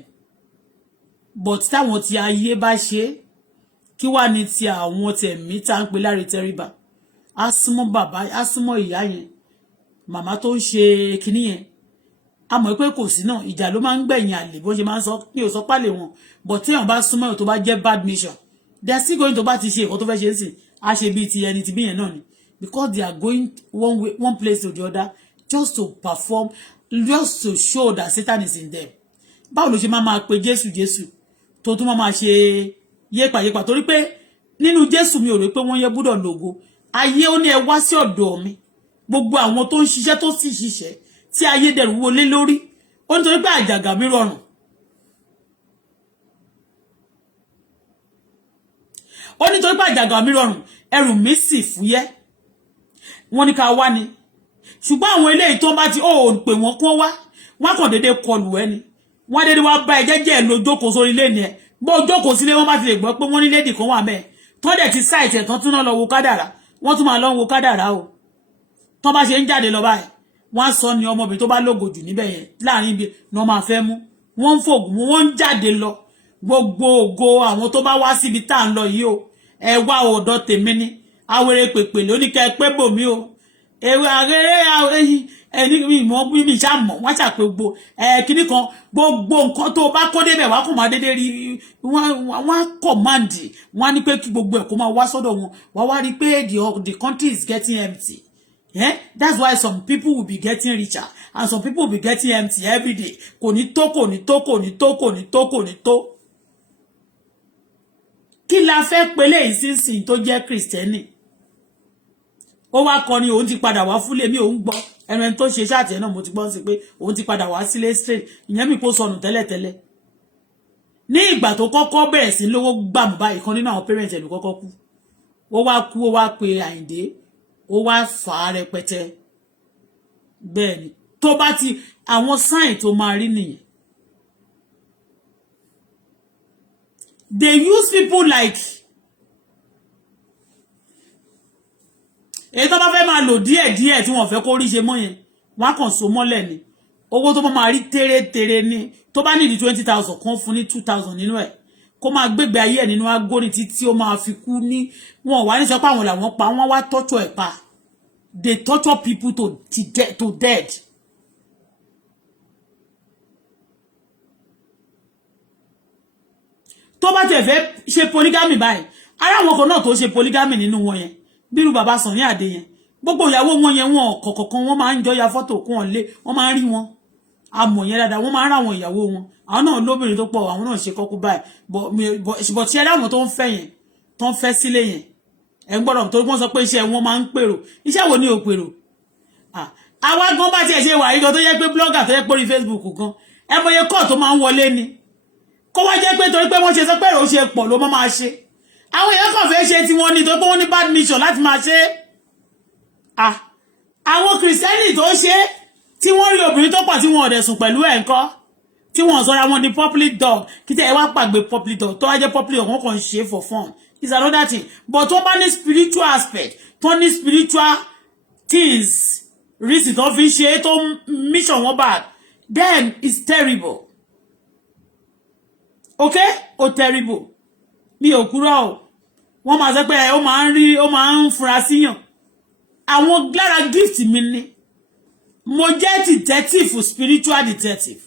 but táwọn tí ayé bá ṣe kí wá ní ti àwọn tẹ̀mí tá ń pe Láre Tẹríba á súnmọ́ bàbá á súnmọ́ ìyá yẹn màmá tó ń ṣe kinní yẹn a mọ̀ pé kò sí náà ìjà ló máa ń gbẹ̀yìn àlè bó ṣe máa ń sọ mi ò sọ pálẹ̀ wọn but téèyàn bá súnmọ́ ẹ̀ tó bá jẹ́ bad mission they are still going to bá ti ṣe nǹkan tó fẹ́ ṣe sí a ṣe bíi ti ẹni ti bí yẹn náà ni because they are going one place to the other just to perform just to show that Satan is in them báwo ló ṣe máa pe Jésù tó tún máa ṣe yépa torí pé nínú Jésù mi ò rí pé wọ́n yẹ gbọ́dọ̀ lògo ayé ó ní ẹ wá sí ọ̀dọ̀ mi gbogbo àwọn tó ń ṣiṣẹ́ tó sì ṣiṣẹ́ tí ayé dẹ̀rù wọlé lórí ó nítorí pé àjàgà mi rọrùn ó nítorí pé àjàgà mi rọrùn ẹrù mi sì fúyẹ́ wọ́n ní ká wá ni ṣùgbọ́n àwọn eléyìí tó bá ti pè wọ́n kó wá kàn dédé kọlù ẹni wọ́n dédé wá bá ẹ jẹ́jẹ́ ló jókòó sórí ilé ni ẹ bó jókòó sílé wọ́n bá ti lè gbọ́ pé wọ́n ní lédì kan wà mẹ́ẹ̀ tó dẹ̀ ti sáìtì ẹ̀ tán tún náà lọ wo kádàrá wọ́n tún máa lọ wo kádàrá o tó bá ṣe ń jáde lọ báyìí wọ́n sọ ni ọmọbìnrin tó bá lógo jù níbẹ̀ yẹn láàrin ibi ni wọ́n máa fẹ́ mú wọ́n ń fògùn wọ́n ń jáde lọ gbogbo ògo àwọn tó bá wá síbi tá à ń lọ yìí o ẹ wá ọ̀dọ̀ tèmi ní awere pèpè lóní kẹ pé bòmí o ewé arére ẹni mi bí mi ṣá mọ̀ wọ́n ṣàpè gbogbo kíní kan gbogbo nǹkan tó bá kó débẹ̀ wá kò máa dédé rí wọ́n command wọ́n ní pé kí gbogbo ẹ̀ kó máa wá sọ́dọ̀ wọn wá wá rí pé the country is getting empty. Yeah? That's why some people will be getting richer and some people will be getting empty every day. Kò ní tó. Kí la fẹ́ pele ìsinsìn tó jẹ́ Kristẹni. Ó wá kọ ni òun ti padà wá fúlé mi òun gbọ́. Ẹran tó ṣe ṣáàtì ẹ̀ náà mo ti gbọ́ sí pé òun ti padà wá sílé straight. Ìyẹn mi kò sọnù tẹ́lẹ̀tẹ́lẹ̀. Ní ìgbà tó kọ́kọ́ bẹ̀rẹ̀ sí lówó gbàmù báyìí kan nínú àwọn parents ẹ̀ ló kọ́kọ́ kú. Ó wá pe Àyìndé. Ó wá fà á rẹpẹtẹ bẹ́ẹ̀ ni tó bá ti àwọn sign tó máa rí nìyẹn they use people like èyí tó bá fẹ́ máa lò díẹ̀díẹ̀ tí wọ́n fẹ́ kó rí ṣe mọ́ yẹn wọ́n á kàn so mọ́lẹ̀ ni owó tó máa rí tẹ́rẹ́tẹ́rẹ́ ní tó bá nídìí 20,000 kan fún ní 2,000 nínú ẹ̀ kó máa gbégbé ayé ẹ̀ nínú agóni títí ó máa fi kú ní wọn wá ní sọ pé àwọn làwọn pa wọ́n wá tọ́jú ẹ̀ pa they torture people to death. Tó bá tẹ̀ fẹ́ ṣe polygamy báyìí, ara wọn kan náà tó ṣe polygamy nínú wọn yẹn, bírú bàbá Sunny Adé yẹn. Gbogbo ìyàwó wọn yẹn wọn kọ̀kọ̀kan wọn máa ń jọ ya fọ́tò kún ọ̀lẹ́, wọ́n máa ń rí wọn. Àmọ̀ yẹn dáadáa, wọ́n máa ń rà wọn ìyàwó wọn. Àwọn náà lóbìnrin tó pọ̀, àwọn náà ṣe kọ́kú báyìí. But tí ẹ dáwọn tó ń fẹ́ yẹn, tó ń fẹ́ sílé yẹn. Ẹ gbọ́dọ̀ tó wọ́n sọ pé iṣẹ́ wọn máa ń pèrò. Iṣẹ́ wo ni ò pèrò? Àwa gan bá tiẹ̀ ṣe wà yìí gan tó yẹ pé blogger tó yẹ pé orí Facebook gan. Ẹ mọ iye kọ́ tó máa ń wọlé ni. Kó wá jẹ́ pé torí pé wọ́n ṣe sọ pé èrò ṣe pọ̀ ló máa ṣe. Àwọn èèyàn kàn fẹ́ ṣe tí wọ́n ní torí pé wọ́n ní bad mission láti máa ṣe. Àwọn Kìrìsìtẹ́nì tó ṣe tí wọ́n rí obìnrin tó pọ̀ tí wọ́n ọ̀dẹ̀ sùn pẹ̀lú ẹ̀ ńkọ́. Tí wọ́n sọra wọn ní public dog. Kí tẹ́ ẹ wá pàgbé public dog tó wá jẹ́ public dog wọ́n kàn ṣe for fun. It's another thing. But tó bá ní spiritual aspect, tó ní spiritual things, reason tó fi ṣe tó mission wọn bad, then it's terrible. Okay? O terrible. Mi ò kúrò o. Wọ́n máa sọ pé ó máa ń fura síyàn. Àwọn lára gift mi ni. Mo jẹ́ detective, spiritual detective.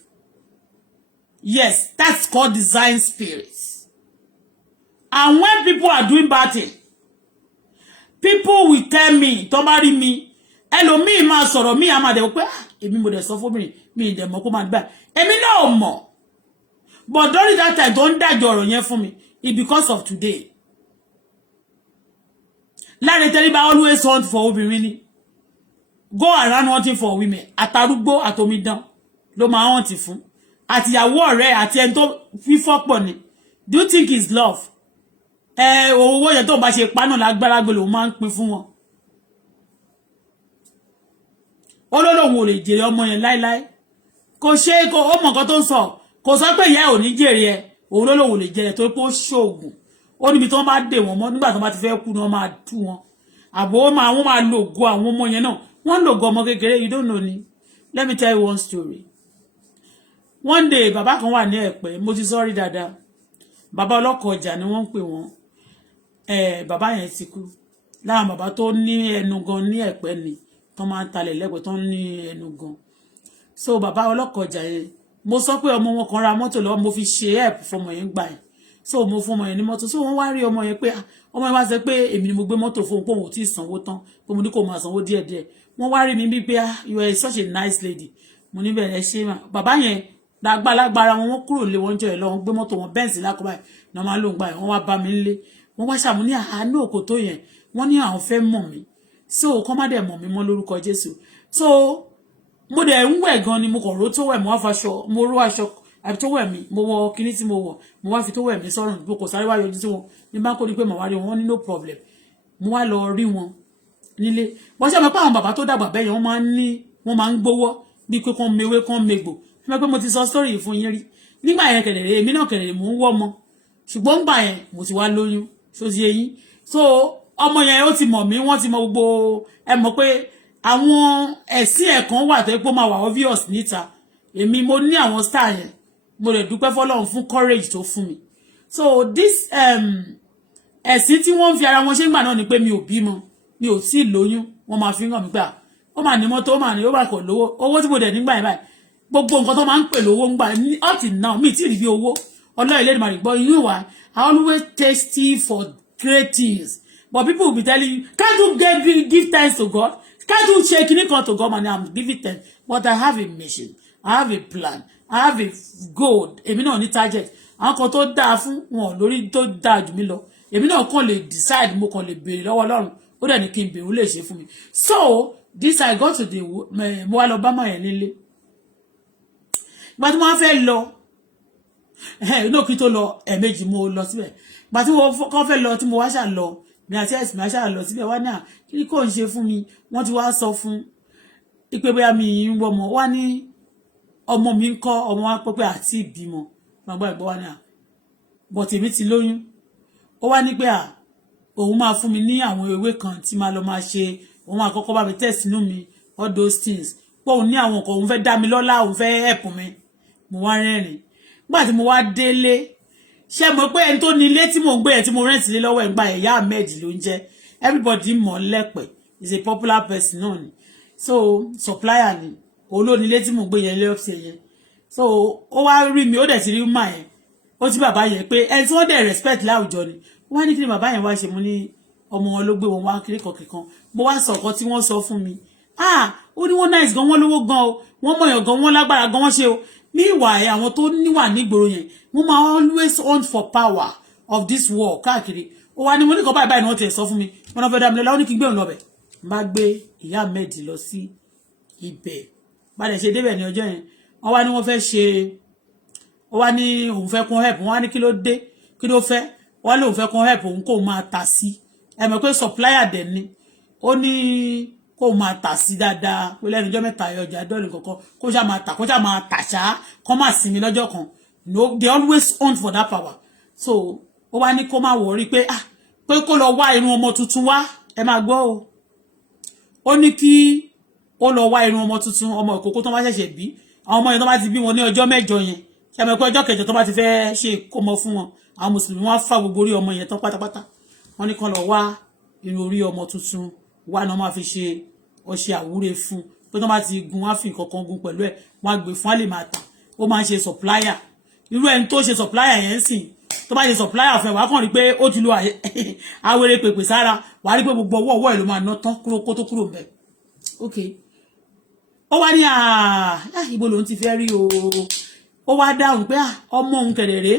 Yes, that's called design spirits. And when people are doing bad thing, people will tell me, tó bá rí mi, ẹlòmíì máa sọ̀rọ̀ mi á máa dẹ̀ pé èmi mo dẹ̀ sọ fóbìnrin mi dẹ̀ mọ̀ kó máa gbà. Èmi náà mọ̀. But during that time, don't dájọ́ ọ̀rọ̀ yẹn fún mi. It's because of today. Láre Tẹ́ríba always hunt for obìnrin ni. Go around hunting for women. Àtàrúgbó àtòmídán ló máa hunt fún. Àtìyàwó ọ̀rẹ́ àti ẹni tó fífọ́ pọ̀ ni. Do you think it's love? Owó yẹn tó bá ṣe pa náà lágbára gbé ló máa ń pín fún wọn. Olólùwọ̀n ò lè jèrè ọmọ yẹn láíláí. Kò ṣe kó ó mọ̀ nǹkan tó ń sọ. Kò sọ pé ìyá ò ní jèrè ẹ. Olólùwọ̀n ò lè jèrè torí pé ó ṣoògùn. Ó níbi tí wọ́n bá dè wọ́n mọ́ nígbà tí wọ́n bá ti fẹ́ kú ni wọ́n máa tú wọn. Àbò wọ́n máa lògo àwọn ọmọ yẹn náà. Wọ́n lògo ọmọ kékeré, you don't know ni. Let me tell you one story. One day bàbá kan wà ní Ẹ̀pẹ́, mo ti sọ́rí dáadáa. Bàbá ọlọ́kọ̀ ọjà ni wọ́n ń pè wọ́n. Bàbá yẹn ti kú. Láwọn bàbá tó ní ẹnu gan ní Ẹ̀pẹ́ ni. Tó máa ń talẹ̀ lẹ́gbẹ̀ẹ́ tó ní ẹnu gan. So bàbá ọlọ́kọ̀ ọjà yẹn, mo sọ pé ọmọ wọn kan ra mọ́tò lọ́wọ́, mo fi ṣe help fọmọ yẹn gbà yẹn. So mo fún ọmọ yẹn ní mọ́tò. So wọ́n wá rí ọmọ yẹn pé ọmọ yẹn wá sọ pé èmi ni mo gbé mọ́tò fún pé òun ò tí ì sanwó tán, pé mo ní kó máa sanwó díẹ̀díẹ̀. Wọ́n wá rí mi bí pé you are such a nice lady. Mo ní bẹ̀rẹ̀ ṣe mà. Bàbá yẹn lágbára wọn kúrò lé wọn jọ ẹ̀ lọ, wọ́n gbé mọ́tò wọn Benz lákọ báyìí. Náà máa lóun gbà yẹn, wọ́n wá bá mi nílé. Wọ́n wá ṣàmú ní àánú òkò tó yẹn. Wọ́n ní àwọn fẹ́ mọ̀ mí. So kọ́ má dẹ̀ mọ̀ mí mọ́ lórúkọ Jésù. So mo dẹ̀ ń wẹ̀ gan ni mo kàn ró tó wẹ̀ mo wá faṣọ, mo ró aṣọ àbí tó wẹ̀ mí, mo wọ kíní tí mo wọ̀, mo wá fi tó wẹ̀ mí sọ́rùn, mo kò sáré wá yọjú sí wọn. Ní bá ń kó ní pé màá wá rí wọn ní no problem. Mo wá lọ rí wọn nílé. Wọ́n ṣe mọ̀ pé àwọn bàbá tó dàgbà bẹ́yẹn wọ́n máa ń gbówó bí pé kán mewé kán megbò. Ẹ mọ̀ pé mo ti sọ story fún yín rí. Nígbà yẹn kẹ̀lẹ̀rẹ̀ èmi náà kẹ̀lẹ̀rẹ̀ mò ń wọ́ ọmọ. Ṣùgbọ́n nígbà yẹn mo ti wá lóyún. So ti eyín. So ọmọ yẹn ó ti mọ̀ mí, wọ́n ti mọ̀ gbogbo ẹ mọ̀ pé àwọn ẹ̀sìn ẹ̀kan wà tó pé ó máa wà obvious níta. Èmi mo ní àwọn star yẹn. Mo lè dúpẹ́ fọ́lọ́run fún courage tó fún mi. So this ẹ̀sìn tí wọ́n fi ara wọn ṣe ń gbà náà ni pé mi ò bímọ, mi ò tí ì lóyún, wọ́n máa fi hàn mí gbà. Ó máa ní mọ́tò, ó máa ní ó bá kọ̀ lówó. Owó tí mo dẹ̀ nígbà yẹn báyìí. Gbogbo nǹkan tó máa ń pè lówó ń gbà up till now mi tí ì rí bí owó. Ọlọ́run ilé ìdìmọ̀ àgbọ̀ you know why? I always thirsty for great things. But people will be telling you, can't you give thanks to God? Can't you shake anything to God? And I'm giving thanks. But I have a mission. I have a plan. I have a goal. Èmi náà ní target. Àwọn kan tó dáa fún wọn lórí tó dáa jù mí lọ. Èmi náà kàn lè decide, mo kàn lè béèrè lọ́wọ́ Ọlọ́run. Ó dẹ̀ ní kí n béèrè, ó lè ṣe fún mi. So this I got to the mo wá lọ bá mọ̀ yẹn nílé. Ìgbà tí mo wá fẹ́ lọ, inú kí tó lọ ẹ̀ẹ̀mejì mo lọ síbẹ̀. Ìgbà tí mo kọ́ fẹ́ lọ tí mo wá ṣà lọ, mi àti ẹ̀sìn mi ṣà lọ síbẹ̀ wá náà kí ni kò ń ṣe fún mi. Wọ́n ti wá sọ fún ipe bóyá mi ń wọ́mọ wá ní ọmọ mi ń kọ́ ọmọ wa pé àti ìbímọ gbàgbọ́ ẹ̀gbọ́n wa náà but èmi ti lóyún. Ó wá ní pé òun máa fún mi ní àwọn ewé kan tí máa lọ máa ṣe, òun máa kọ́kọ́ bá mi test inú mi all those things. Pé òun ní àwọn nǹkan òun fẹ́ dá mi lọ́lá, òun fẹ́ help mi. Mo wá rẹ́rìn. Nígbà tí mo wá délé, ṣé mo pé ẹni tó ní ilé tí mo ń gbé ẹ̀ tí mo rent lé lọ́wọ́ ẹ̀ ń gba ẹ̀yà Ahmed ló ń jẹ́. Everybody mọ̀ lẹ́pẹ̀ is a popular person náà ni so supplier ni olónílé tí mo gbé yẹn lé upstairs yẹn so ó wá rí mi ó dẹ̀ ti rí mà yẹn ó ti bàbá yẹn pé ẹni tí wọ́n dẹ̀ respect láwùjọ ni wọ́n ní kí ni bàbá yẹn wá ṣe mú ní ọmọ wọn ló gbé wọn wá kiri kọ̀ọ̀kan mo wá sọ ọ̀kan tí wọ́n sọ fún mi ó ní wọ́n nice gan wọ́n lówó gan o wọ́n mọ̀yàn gan wọ́n lágbára gan wọ́n ṣe o ní ìwà àwọn tó níwà nígboro yẹn wọ́n máa always hunt for power of this war káàkiri ó wá ní mo ní kan báyìí ni wọ́n ti sọ fún mi wọ́n náà fẹ́ dá mi lọ́la ó ní kí n gbé òun lọ́bẹ̀ má gbé ìyá Ahmed lọ sí ibẹ̀ bá dẹ̀ ṣe débẹ̀ ní ọjọ́ yẹn wọ́n wá ní wọ́n fẹ́ ṣe ó wá ní òun fẹ́ kún help wọ́n wá ní kí ló dé kí ló fẹ́ wọ́n lóun fẹ́ kún help òun kó máa tà sí ẹ mọ̀ pé supplier dẹ̀ ni ó ní kó máa tà sí dáadáa pé lẹ́nu ọjọ́ mẹ́ta ọjà dọ́ọ̀lù kankan kó ṣáà máa tà ṣá kó má sinmi lọ́jọ́ kan no they always hunt for that power so ó wá ní kó má wọrí pé pé kó lọ wá irun ọmọ tuntun wá ẹ máa gbọ́ o ó ní kí ó lọ wá irun ọmọ tuntun ọmọ ìkókó tó bá ṣẹ̀ṣẹ̀ bí àwọn ọmọ yẹn tó bá ti bí wọn ní ọjọ́ mẹ́jọ yẹn ṣe mọ̀ pé ọjọ́ kẹjọ tó bá ti fẹ́ ṣe ìkómọ fún wọn àwọn mùsùlùmí wọn fà gbogbo orí ọmọ yẹn tán pátápátá wọn ní kán lọ wá irun orí ọmọ tuntun wá náà máa fi ṣe ọṣẹ àwúre fún pé tó bá ti gun wọn á fi nǹkan kan gun pẹ̀lú ẹ̀ wọn á gbé fún àlè máa tà ó máa ń ṣe supplier irú ẹni tó ṣe supplier yẹn sìn tó bá ṣe supplier fẹ́ wàá kàn rí pé ó ti lo awere pèpè sára wàá rí pé gbogbo ọwọ́ ẹ̀ ló máa ná tán kó tó kúrò ńbẹ̀ ok ó wá ní ibo lòun ti fẹ́ rí o ó wá dáhùn pé ọmọ òun kẹ̀dẹ̀rẹ́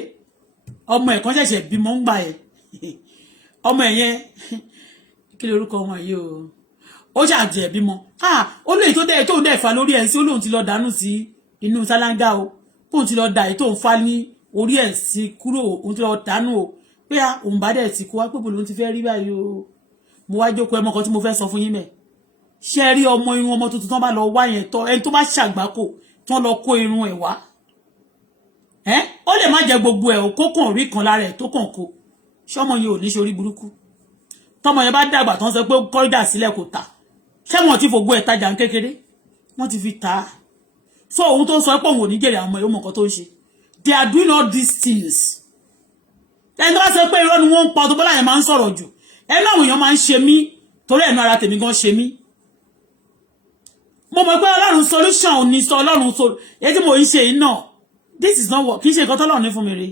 ọmọ ẹ̀ kan ṣẹ̀ṣẹ̀ bímọ ń gbà ẹ̀ ọmọ ẹ̀ yẹn kí ló orúkọ ọmọ yìí o ó ṣàjẹ́ bímọ ó lóye tó dẹ̀ fa lórí ẹ̀ sí ó lóun ti lọ dànù sí inú sálángà o kóun ti lọ dà èyí tó ń fa ní orí ẹ̀ sí kúrò òun ti lọ dànù o pé òun bá dẹ̀ ti kó wá pé bò lòun ti fẹ́ rí báyìí o mo wá jókòó ẹ mọ́ kan tí mo fẹ́ sọ fún yín mẹ́ ṣe rí ọmọ irun ọmọ tuntun tán bá lọ wá yẹn tọ́ ẹni tó bá ṣàgbákò tán lọ kó irun ẹ̀ wá ó lè má jẹ gbogbo ẹ̀ kó kàn rí kan lára ẹ̀ tó kàn kó ṣọmọ yẹn ò ní ṣe orí burúkú tọmọ yẹn bá dàgbà tán sọ pé kọ́rídà sílẹ̀ kò tà ṣé wọn ti fògbó ẹ̀ tajà ń kékeré wọ́n ti fi tà á so ohun tó sọ pé òun ò ní jèrè àwọn ọmọ yóò mọ̀ nǹkan tó ń ṣe they are doing all these things ẹni tó bá sọ pé irọ́ ni wọ́n ń pa tó bọ́lá yẹn máa ń sọ̀rọ̀ jù ẹni àwọn èèyàn máa ń ṣe mí torí ẹ̀nu ara tèmi gan ṣe mí mo mọ̀ pé ọlọ́run solution ò ní sọ ọlọ́run so èyí tí mo ń ṣe yìí náà this is not what kì í ṣe nǹkan tọ́lọ́run ní fún mi rè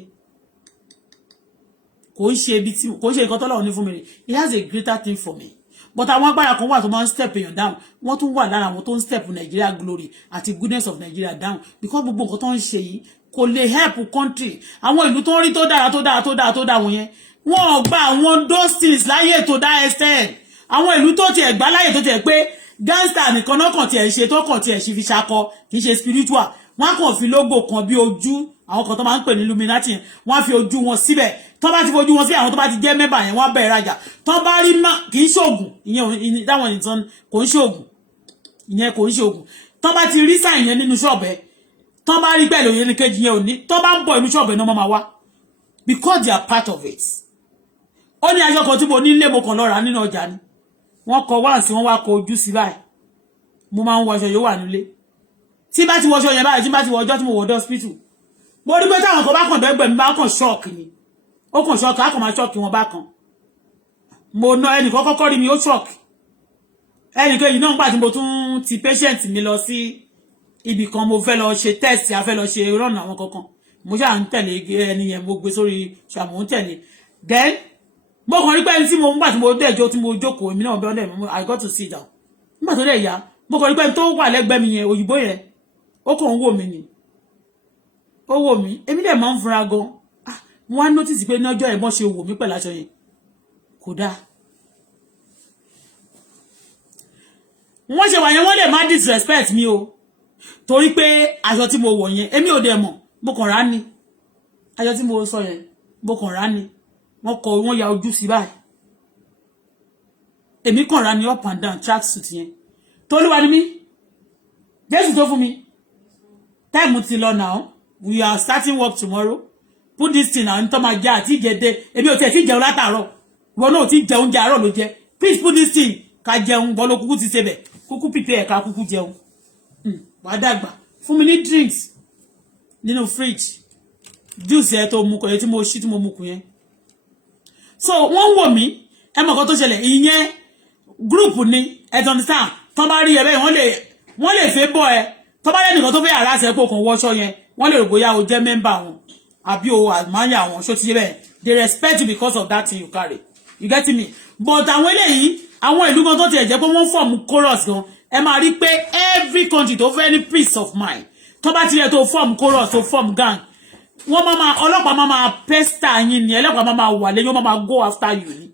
kò ń ṣe nǹkan tọ́lọ́run ní fún mi rè he has a greater thing for me but àwọn agbára kan wà tó máa ń step èèyàn down wọ́n tún wà lára àwọn tó ń step Nigeria glory àti goodness of Nigeria down because gbogbo nǹkan tó ń ṣe yìí kò lè help country àwọn ìlú tó ń rí tó dára wọn yẹn wọn ò gba àwọn those things láyé tó dá extend àwọn ìlú tó tiẹ̀ gbá láyé tó tiẹ̀ pé gangster nìkan náà kàn tiẹ̀ ṣe tó kàn tiẹ̀ ṣe fi ṣakọ kì í ṣe spiritual wọ́n kàn fi logo kan bí ojú àwọn kan tó máa ń pè ní Illuminati yẹn wọ́n fi ojú wọn síbẹ̀ tó bá ti fojú wọn sí àwọn tó bá ti jẹ́ mẹ́bà yẹn wọ́n bẹ̀rẹ̀ rajà tó bá rí kì í ṣoògùn ìyẹn dáwọn ìtàn kò ń ṣoògùn ìyẹn kò ń ṣoògùn tó bá ti rí sáì yẹn nínú ṣọ́ọ̀bẹ tó bá rí pẹ̀lú yẹn ní kejì yẹn ò ní tó bá ń bọ̀ inú ṣọ́ọ̀bẹ náà máa wá because they are part of it ó ní aṣọ kan tí mo ní ilé mo kàn lọ rà nínú ọjà ni wọ́n kọ wá sí wọ́n wá kọ ojú sí báyìí mo máa ń wọṣọ yóò wà nílé tí bá ti wọṣọ yẹn báyìí tí bá ti wọ ọjọ́ tí mo wọ hospital mo rí pé táwọn kan bá kàn dẹ́gbẹ̀ mi bá kàn ṣọ́ọ̀kì ni ó kàn ṣọ́ọ̀kì á kàn máa ṣọ́ọ̀kì wọn bá kan mo ná ẹnìkan kọ́kọ́ rí mi ó ṣọ́ọ̀kì ẹnìkan yìí náà gbà tí mo tún ti patient mi lọ sí ibì kan mo fẹ́ lọ ṣe test a fẹ́ lọ ṣe rọ́nà àwọn kankan mo ṣáà ń tẹ̀lé ẹni yẹn mo gbé sórí ṣàmù ń tẹ̀lé then mo kàn rí pé ẹni tí mo ń gbà tí mo dẹ̀jọ́ tí mo jókòó èmi náà bẹ́ẹ̀ lẹ́nu I got to sit down nígbà tó dẹ̀ yá mo kàn rí pé ẹni tó wà lẹ́gbẹ̀ẹ́ mi yẹn òyìnbó yẹn ó kàn ń wò mí ni ó wò mí èmi dẹ̀ máa ń fura gan wọ́n á notice pé ní ọjọ́ ẹ̀gbọ́n ṣe wò mí pẹ̀lú aṣọ yẹn kò dáa wọ́n ṣe wà yẹn wọ́n lè má disrespect mi o torí pé aṣọ tí mo wọ̀ yẹn èmi ò dẹ̀ mọ̀ mo kàn rá ni aṣọ tí mo sọ yẹn mo kàn rá ni wọ́n ya ojú sí báyìí èmi kàn rá ni up and down track suit yẹn tolúwa ni mí Jésù tó fún mi time ti lọ now we are starting work tomorrow put this thing and tó máa jẹ àti ìjẹdẹ èmi ò tiẹ̀ tí jẹun látàárọ̀ ìwọ náà ò tí jẹun jẹ àárọ̀ ló jẹ please put this thing ká jẹun bọ́ ló kúkú ti ṣe bẹ̀ kúkú pípẹ́ ẹ̀ka kúkú jẹun wàá dàgbà fún mi ní drinks nínú fridge juice ẹ̀ tó mu kọ̀ yẹn tí mo ṣí tí mo mu kù yẹn so wọ́n wò mí ẹ mọ̀ kan tó ṣẹlẹ̀ ìyẹn group ni ẹ tó understand tó bá rí ẹ bẹ́ẹ̀ wọ́n lè fẹ́ bọ́ ẹ tó bá lẹ́nìkan tó fẹ́ yàrá ṣe pé òkun wọṣọ yẹn wọ́n lè rò bóyá o jẹ́ member wọn àbí o àmáyà wọn ṣó ti ṣe bẹ́ẹ̀ they respect you because of that thing you carry you get me but àwọn eléyìí àwọn ìlú kan tó tiẹ̀ jẹ́ pé wọ́n form chorus gan ẹ máa rí pé every country tó fẹ́ ní peace of mind tó bá tilẹ̀ tó form chorus tó form gang wọ́n máa ọlọ́pàá máa pester yín ni ọlọ́pàá máa wà lẹ́yìn wọ́n máa go after you ni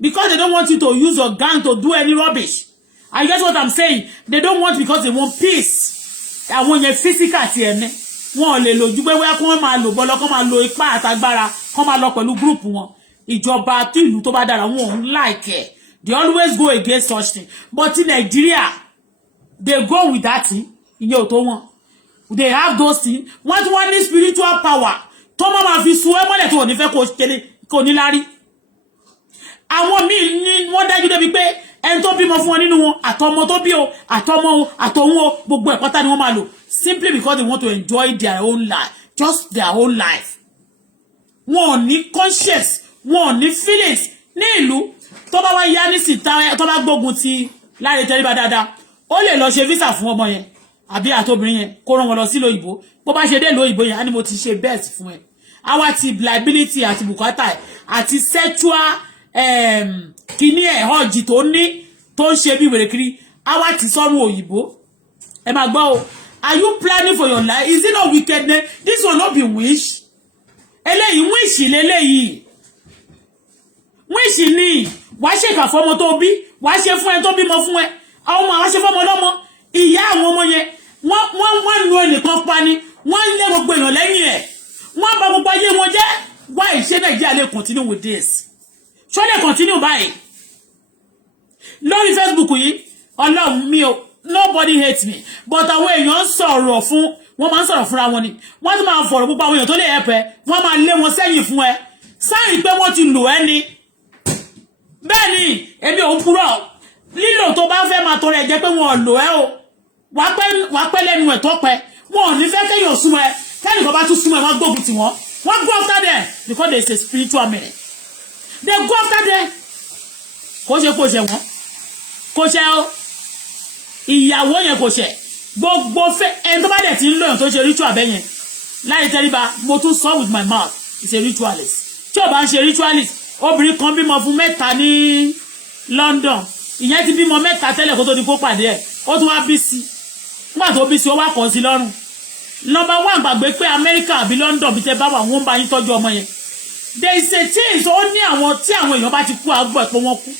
because they don't want you to use your gang to do any rubbish I guess what I'm saying they don't want because they want peace àwọn yẹn physical ti ẹ̀ ní wọn ò lè lò ju pé wẹ́ẹ́ kó wọ́n máa lò bọ́lọ́ kó máa lo ipá àtagbára kó máa lọ pẹ̀lú group wọn ìjọba tí ìlú tó bá dára wọn ò ń like ẹ̀ they always go against such thing but in Nigeria they go with that thing ìyẹn ò tó wọn they have those things wọ́n tún wọ́n ní spiritual power tó máa fi sun ẹ́ mọ́lẹ̀ tó ò ní fẹ́ kó ní lárí àwọn míì ní wọ́n dájú débi pé ẹni tó bímọ fún wọn nínú wọn àtọmọ tó bí o àtọmọ o àtọhún o gbogbo ẹ̀ pátá ni wọ́n máa lò simply because they want to enjoy their own life just their own life wọn ò ní conscience wọn ò ní feelings ní ìlú tó bá wá yá nísì tó bá gbógun ti Láre Tẹríba dáadáa ó lè lọ ṣe visa fún ọmọ yẹn àbí àtobìnrin yẹn kó rán wọn lọ sí lóyìnbó bó bá ṣe dé lóyìnbó yẹn á ní mo ti ṣe best fún ẹ àwa ti liability àti bùkátà àti sexual kíní ẹ̀ ọ̀jì tó ní tó ń ṣe bí wèrè kiri àwa ti sọ́run òyìnbó ẹ máa gbọ́ o are you planning for your life is it not wickedness this will not be wish eléyìí wish lélẹ́yìí wish ni wàá ṣèkà fọmọ tó bí wàá ṣe fún ẹ tó bímọ fún ẹ àwọn ọmọ àwọn ṣe fọmọ lọ́mọ ìyá àwọn ọmọ yẹn wọ́n lu ẹnìkan pa ni wọ́n lé gbogbo èèyàn lẹ́yìn ẹ̀ wọ́n bà gbogbo ayé wọn jẹ́ why ṣé Nàìjíríà lè continue with this ṣó lè continue báyìí lórí Facebook yìí ọlọ́run mi ò nobody hates me but àwọn èèyàn ń sọ̀rọ̀ fún wọ́n máa ń sọ̀rọ̀ fúnra wọn ni wọ́n tún máa fọ̀rọ̀ gbogbo àwọn èèyàn tó lè ẹ̀pẹ́ wọ́n máa lé wọn sẹ́yìn fún ẹ sáyìn pé wọ́n ti lò ẹ́ ni bẹ́ẹ̀ ni èmi ò ń purọ́ lílò tó bá fẹ́ máa tọrọ ẹ̀ jẹ́ pé wọn ò lò ẹ́ o wàá pẹ́ lẹ́nu ẹ̀ tó pẹ́ wọn ò ní fẹ́ kéèyàn súnmọ́ ẹ kẹ́nìkan bá tún súnmọ́ ẹ wọ́n gbógun tì wọ́n go after them because they say spiritual men they go after them kò ṣe wọ́n kò ṣe o ìyàwó yẹn kò ṣe gbogbo fẹ́ ẹni tó bá dẹ̀ ti ń lòyàn tó ṣe ritual bẹ́ẹ̀ yẹn Láre Tẹríba mo tún sọ with my mouth is a ritualist tí o bá ń ṣe ritualist obìnrin kan bímọ fún mẹ́ta ní London ìyẹn ti bímọ mẹ́ta tẹ́lẹ̀ kó tó di kó pàdé ẹ̀ ó tún wá bí sí nígbà tó bí sí ó wá kàn sí lọ́rùn number one gbàgbé pé America àbí London bí tẹ bá wà wọ́n bá yín tọ́jú ọmọ yẹn there is a thing ó ní àwọn tí àwọn èèyàn bá ti kú àgbọ̀ pé wọ́n kú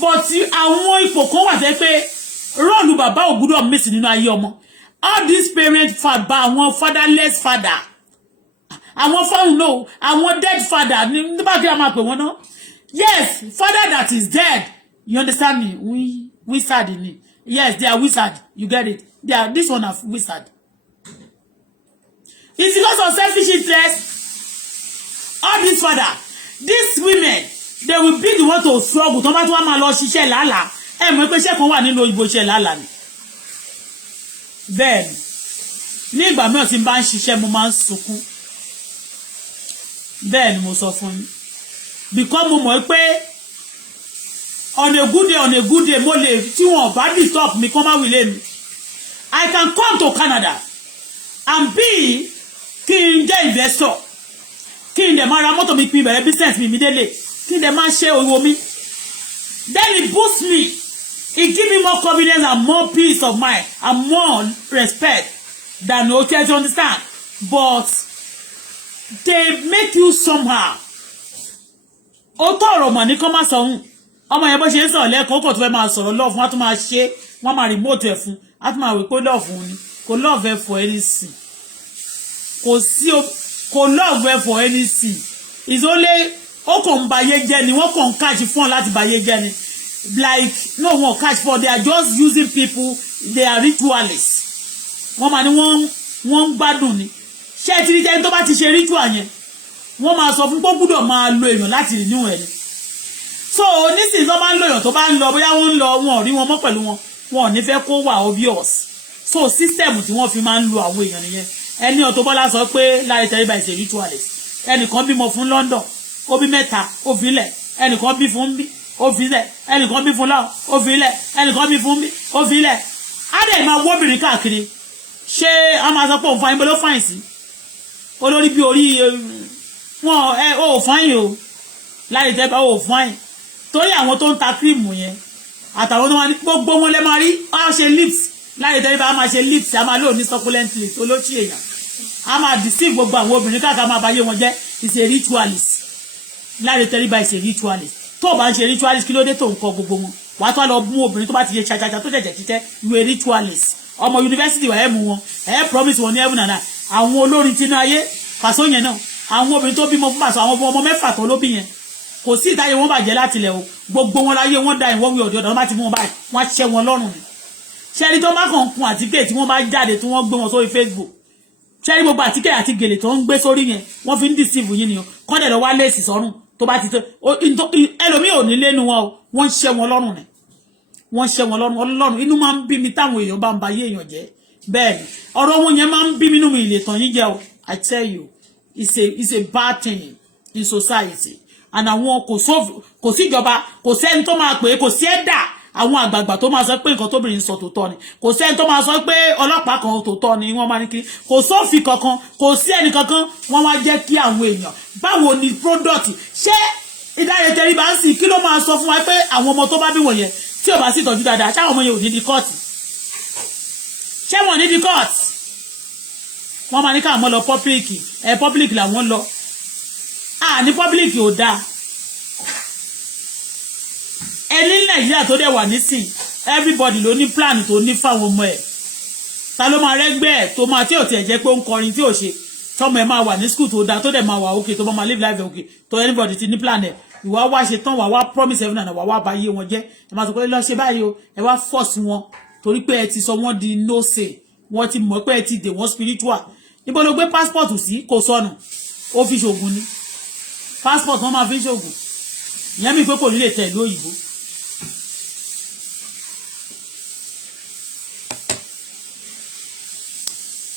but àwọn ipò kan wà tẹ́ pé rọ́ọ̀lù bàbá ò gbọ́dọ̀ miss nínú ayé ọmọ all these parents father àwọn fatherless father àwọn fáwọn no àwọn dead father nígbà tí a máa pè wọ́n náà yes father that is dead you understand me wizard ni yes they are wizard you get it they are this one are wizard it's because of selfish interest all these father these women they will be the one to struggle tó bá tó wá máa lọ ṣiṣẹ́ làálàá ẹ mọ̀ pé iṣẹ́ kan wà nínú òyìnbó iṣẹ́ làálàá ni bẹ́ẹ̀ ni ní ìgbà mìíràn tí n bá ń ṣiṣẹ́ mo máa ń sunkún bẹ́ẹ̀ ni mo sọ fún yín because mo mọ̀ pé on a good day mo lè tí wọn bá disturb mi kó má wílé mi I can come to Canada and be kí n jẹ́ investor kí n dẹ̀ máa ra mọ́tò mi pin bẹ̀rẹ̀ business mi délé kí n dẹ̀ máa ṣe owó mi then it boosts me it give me more confidence and more peace of mind and more respect than hotel to understand but they make you somehow ó tọrọ mọ̀ ní kó má sọ ohun ọmọ yẹn bó ṣe ń sọ̀rọ̀ lẹ́ẹ̀kan ó kò tó fẹ́ máa sọ̀rọ̀ love wọn á tún máa ṣe wọ́n máa remote ẹ̀ fún á tún máa wí pé love òun ni kò love ẹ̀ for anything kò love ẹ̀ for anything it's only ó kàn ń bayé jẹ́ ni wọ́n kàn ń catch fún ọ láti bayé jẹ́ ni like no one catch for they are just using people they are ritualists wọ́n máa ní wọ́n ń gbádùn ni ṣé ti rí jẹ́ tó bá ti ṣe ritual yẹn wọ́n máa sọ fún pé ó gbọ́dọ̀ máa lo èèyàn láti rí níwọ̀n ẹni so nísìnyí tó bá ń lo èèyàn tó bá ń lọ bóyá wọ́n ń lọ wọn ò rí wọn mọ́ pẹ̀lú wọn ò ní fẹ́ kó wà obvious so system tí wọ́n fi máa ń lo àwọn èèyàn nìyẹn ẹni Auto Bola sọ pé Láre Tẹríba is a ritualist ẹnìkan bímọ fún London ó bí mẹ́ta ó filẹ̀ ẹnìkan bí fún bí ó fi lẹ̀ ẹnìkan bí fún láwọn ó fi lẹ̀ ẹnìkan bí fún mi ó fi lẹ̀ á dẹ̀ máa wọ́ obìnrin káàkiri ṣé a máa sọ pé òun fáyín bó ló fáyín sí olórí bí orí wọn ó fáyín o láì tẹ́ bá ó fáyín torí àwọn tó ń ta kírìmù yẹn àtàwọn tó máa ní gbogbo wọn lè máa rí á ṣe lips láì tẹ́ bá máa ṣe lips a máa lò ní succulent lips olóṣì èèyàn a máa deceive gbogbo àwọn obìnrin káàkiri máa báyé wọn jẹ́ is a ritualist láì tẹ́ bá is a ritualist tó bá ń ṣe ritualist kí ló dé tó ń kọ gbogbo wọn wàá tó lọ mú obìnrin tó bá ti ṣe ṣàṣàṣà tó jẹ̀jẹ̀ títẹ́ you a ritualist ọmọ yunifásitì wà ẹ́ mú wọn ẹ́ promise wọn ní ẹ̀bùn nàdà àwọn olórin tinú ayé pàṣọ yẹn náà àwọn obìnrin tó bímọ fún pàṣọ àwọn ọmọ mẹ́fà tó ló bí yẹn kò sí ìtayé wọn bàjẹ́ láti ilẹ̀ o gbogbo wọn láyé wọn da ìwọ́n wí ọ̀dọ̀ ọ̀dọ̀ wọn bá ti mú wọn báyìí wọn ṣẹ́ wọn lọ́rùn ni ṣẹ́ni tó bá kàn kun àtíkè tí wọ́n bá jáde tí wọ́n gbé wọn sórí Facebook ṣẹ́ni gbogbo àtíkè àti gèlè tó ń gbé sórí yẹn wọ́n fi ń deceive yín nìyẹn kọ́ndẹ̀ lọ wá léèsì sọ́rùn tó bá ti tó ẹlòmíì ò ní lẹ́nu wọn o wọ́n ṣẹ́ wọn lọ́rùn ni wọ́n ṣẹ́ wọn lọ́rùn ọlọ́run inú máa ń bí mi táwọn èèyàn bá ń ba ayé èèyàn jẹ́ bẹ́ẹ̀ ni ọ̀rọ̀ wọn yẹn máa ń bí mi nínú ilé tàn yín jẹ́ o I tell you it's a bad thing in society and àwọn kò sí ìjọba kò sẹ́ni tó máa pè é kò sí ẹ̀dà àwọn àgbààgbà tó máa sọ pé nǹkan tóbìnrin sọ tòótọ́ ni kò sẹ́ni tó máa sọ pé ọlọ́pàá kan tòótọ́ ni wọ́n máa ní kiri kò sófin kankan kò sí ẹnì kankan wọ́n wá jẹ́ kí àwọn èèyàn báwo ni product ṣé Ìdáyé Tẹríba ń sìn kí ló máa sọ fún wa pé àwọn ọmọ tó bá bí wọ̀nyẹn tí ò bá sì tọ́jú dáadáa ṣáwọn ọmọ yẹn ò ní di court ṣé wọn ní di court wọ́n máa ní káwọn ọmọ lọ public làwọn lọ ní public ò dáa ẹni Nàìjíríà tó dẹ̀ wà nísìn everybody ló ní plan tó ní fáwọn ọmọ ẹ̀ ta ló máa rẹ́gbẹ́ ẹ̀ tó máa tí ò tiẹ̀ jẹ́ pé ó ń kọrin tí ò ṣe tọ́mọ ẹ̀ máa wà ní school tó dáa tó dẹ̀ máa wà okay tó máa live life okay tó anybody ti ní plan ẹ̀ ìwà wá ṣe tán wà wá promise everyone wà wá bá yé wọn jẹ́ ẹ máa sọ pé lọ ṣe báyìí o ẹ wá force wọn torí pé ẹ ti sọ wọ́n di no say wọ́n ti mọ̀ pé ẹ ti dè wọ́n spiritual níbo ló gbé passport sí kò sọnù ó fi ṣògùn ni passport wọ́n máa fi ṣògùn ìyẹn mi pé kò ní lè tẹ̀ ìlú òyìnbó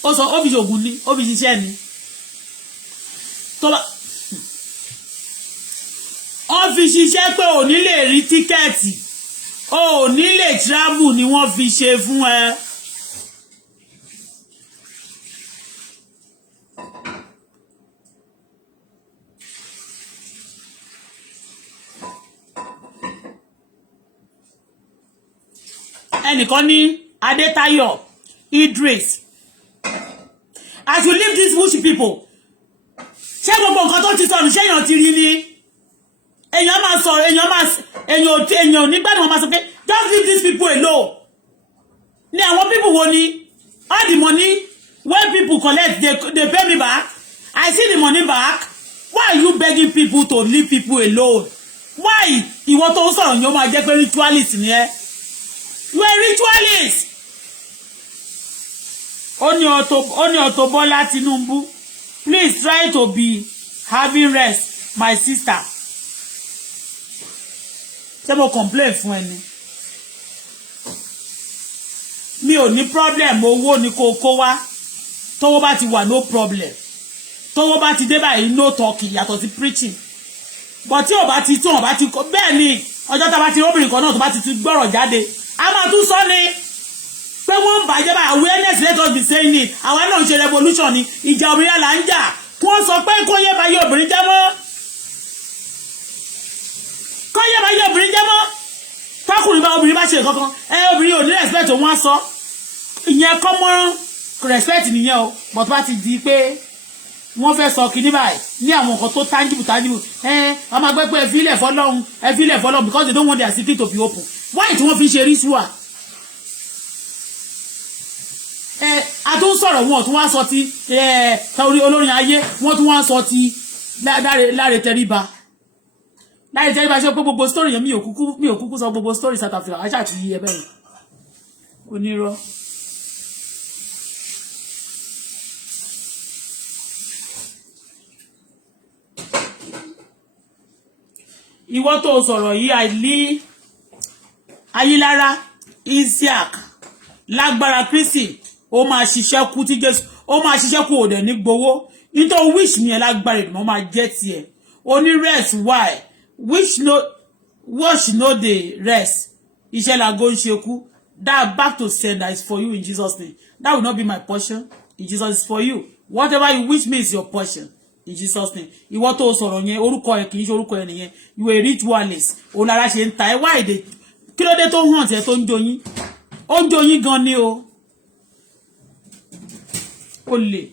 ó sọ ó fi ṣògùn ni ó fi ṣiṣẹ́ ni tó bá wọ́n fi ṣiṣẹ́ pé ò ní lè rí tíkẹ́ẹ̀tì ò ní lè travel ni wọ́n fi ṣe fún ẹ. ẹnìkan ní Adétáyọ̀ Idris as you leave these bush people ṣé gbogbo nǹkan tó ti sọnù ṣé èèyàn ti rí ni èèyàn máa sọ èèyàn nígbàdàn wọn máa sọ pé just leave these people alone ní àwọn people wo ni all the money when people collect they pay me back I see the money back why are you begging people to leave people alone why ìwọ tó ń sọ̀rọ̀ yẹn ó máa jẹ́ pé ritualist ni ẹ́ you are ritualist. ó ní Auto Bola Tinubu please try to be having rest my sister ṣé mo complain fún ẹni mi ò ní problem owó ni kó kó wá tówó bá ti wà no problem tówó bá ti dé báyìí no talking yàtọ̀ sí preaching but tí ò bá ti tún ò bá ti bẹ́ẹ̀ ni ọjọ́ tá bá ti obìnrin kan náà tó bá ti gbọ́rọ̀ jáde a máa tún sọ ni pé wọ́n ń bàjẹ́ bá awareness let us be saying it àwa náà ń ṣe revolution ni ìjà obìnrin là ń jà kí wọ́n sọ pé kó yé báyé obìnrin jẹ́ mọ́ kó yé báyé obìnrin jẹ́ mọ́ tákùnrin bá obìnrin bá ṣe kankan obìnrin ò ní respect òun á sọ ìyẹn common respect nìyẹn o but bá ti di pé wọ́n fẹ́ sọ kíní báyìí ní àwọn nǹkan tó tangible wọ́n máa gbé pé ẹ fílẹ̀ fọlọ́run because they don't want their secret to be open why tí wọ́n fi ṣe ritual a tún sọ̀rọ̀ wọn tún wá sọ ti olórin ayé wọ́n tún wá sọ ti Láre Tẹríba ṣe pé gbogbo story yẹn mi ò kúkú sọ gbogbo story South Africa aṣáà ti yí ẹbẹ̀ yìí onírọ́. ìwọ tó sọ̀rọ̀ yìí Ayílára Isiaq lágbára Kristi ó máa ṣiṣẹ́ kú tí Jésù ó máa ṣiṣẹ́ kú òdẹ̀ ní gbowó nítorí wish ni ẹ lágbára ìdùnnú máa jẹ́ tiẹ̀ oní rest why watch no dey rest. Iṣẹ́ la go ṣekú. That back to sender is for you in Jesus' name. That will not be my portion. In Jesus is for you. Whatever you wish me is your portion. In Jesus' name. Ìwọ tó sọ̀rọ̀ yẹn, orúkọ ẹ̀ kì í ṣe orúkọ ẹ̀ nìyẹn. You a ritualist. Olára ṣe ń ta ẹ wá èdè. Kí ló dé tó hàn tẹ́ tó ń joyin? Ó ń joyin gan ni o. Ó lè.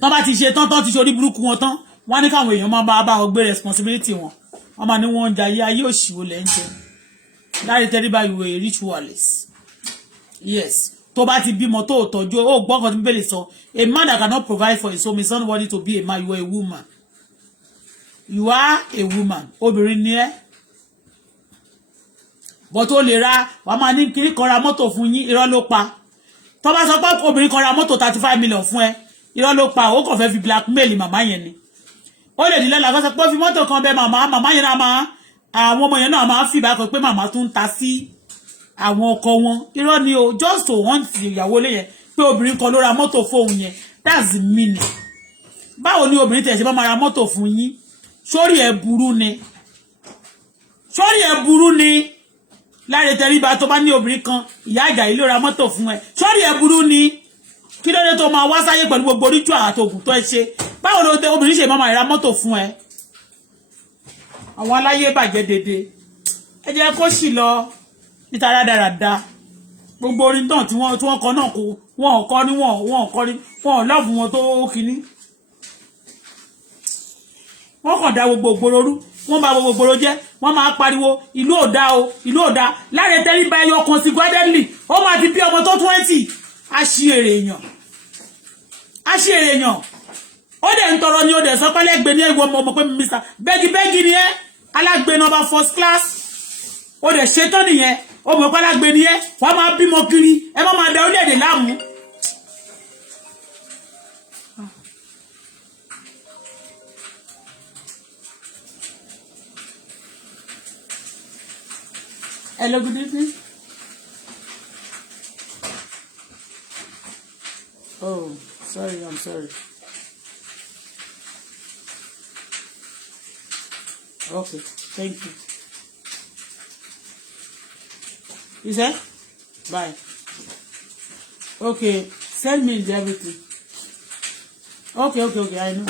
Tán bá ti ṣe tán ti ṣe orí burúkú wọn tán. Wọ́n ní káwọn èèyàn máa bá ọ gbé responsibility wọn. Wọ́n máa ní wọ́n ń jayé ayé òṣìwò lẹ́ ń jẹ. Láre tẹ́ríba you a ritualist. Yes. Tó bá ti bímọ tó tọ́jú ó gbọ́ kan tí Bíbélì sọ. A man that cannot provide for his home is not worthy to be a man. You are a woman. You are a woman. Obìnrin ni ẹ́. But ó lè ra wàá máa ní kiri kan ra mọ́tò fún yín irọ́ ló pa. Tó bá sọ pé obìnrin kan ra mọ́tò 35 million fún ẹ irọ́ ló pa ó kàn fẹ́ fi blackmail màmá yẹn ni. Ó lè dílé la sọ pé ó fi mọ́tò kan bẹ màmá yẹn náà máa àwọn ọmọ yẹn náà máa fi bá kan pé màmá tún ta sí àwọn ọkọ wọn irọ́ ni o just to want ìyàwó lé yẹn pé obìnrin kan ló ra mọ́tò fóun yẹn that's the meaning. Báwo ni obìnrin tẹ̀ ṣe bá máa ra mọ́tò fún yín sórí ẹ̀ burú ni sórí ẹ̀ burú ni Láre Tẹríba tó bá ní obìnrin kan ìyá Àjàyí ló ra mọ́tò fún ẹ sórí ẹ̀ burú ni kí ló dé tó máa wá sáyé pẹ̀lú gbogbo oríjú àtògùn tó ẹ ṣe báwo ló dé obìnrin ṣe máa ra mọ́tò fún ẹ àwọn aláyé bàjẹ́ dédé ẹ jẹ́ kó sì lọ níta rádaràda gbogbo orin tán tí wọ́n kọ náà kó wọ́n kọ́ ní wọ́n kọ́ ní wọ́n lọ́ọ̀fù wọn tó kíní wọ́n kàn dá gbogbo ògbóró rú wọ́n bá gbogbo ògbóró jẹ́ wọ́n máa pariwo ìlú ò dá o ìlú ò dá Láre Tẹríba ẹyọ kan sí gbádẹ́lì ó máa ti bí ọmọ tó 20 aṣíèrè èèyàn ó dẹ̀ ń tọrọ ní ó dẹ̀ sọ pé lẹ́gbẹ̀ẹ́ ní ẹ̀wọ̀n ọmọ pé mr bẹ́gibẹ́gi ni ẹ́ alágbé number first class ó dẹ̀ ṣetán nìyẹn ó mọ̀ pé alágbé ni ẹ́ wọ́n máa bímọ kiri ẹ má máa da orílẹ̀-èdè láàmú. Hello, good evening. Oh, sorry, I'm sorry. Okay, thank you. You said? Bye. Okay, send me everything. Okay, I know.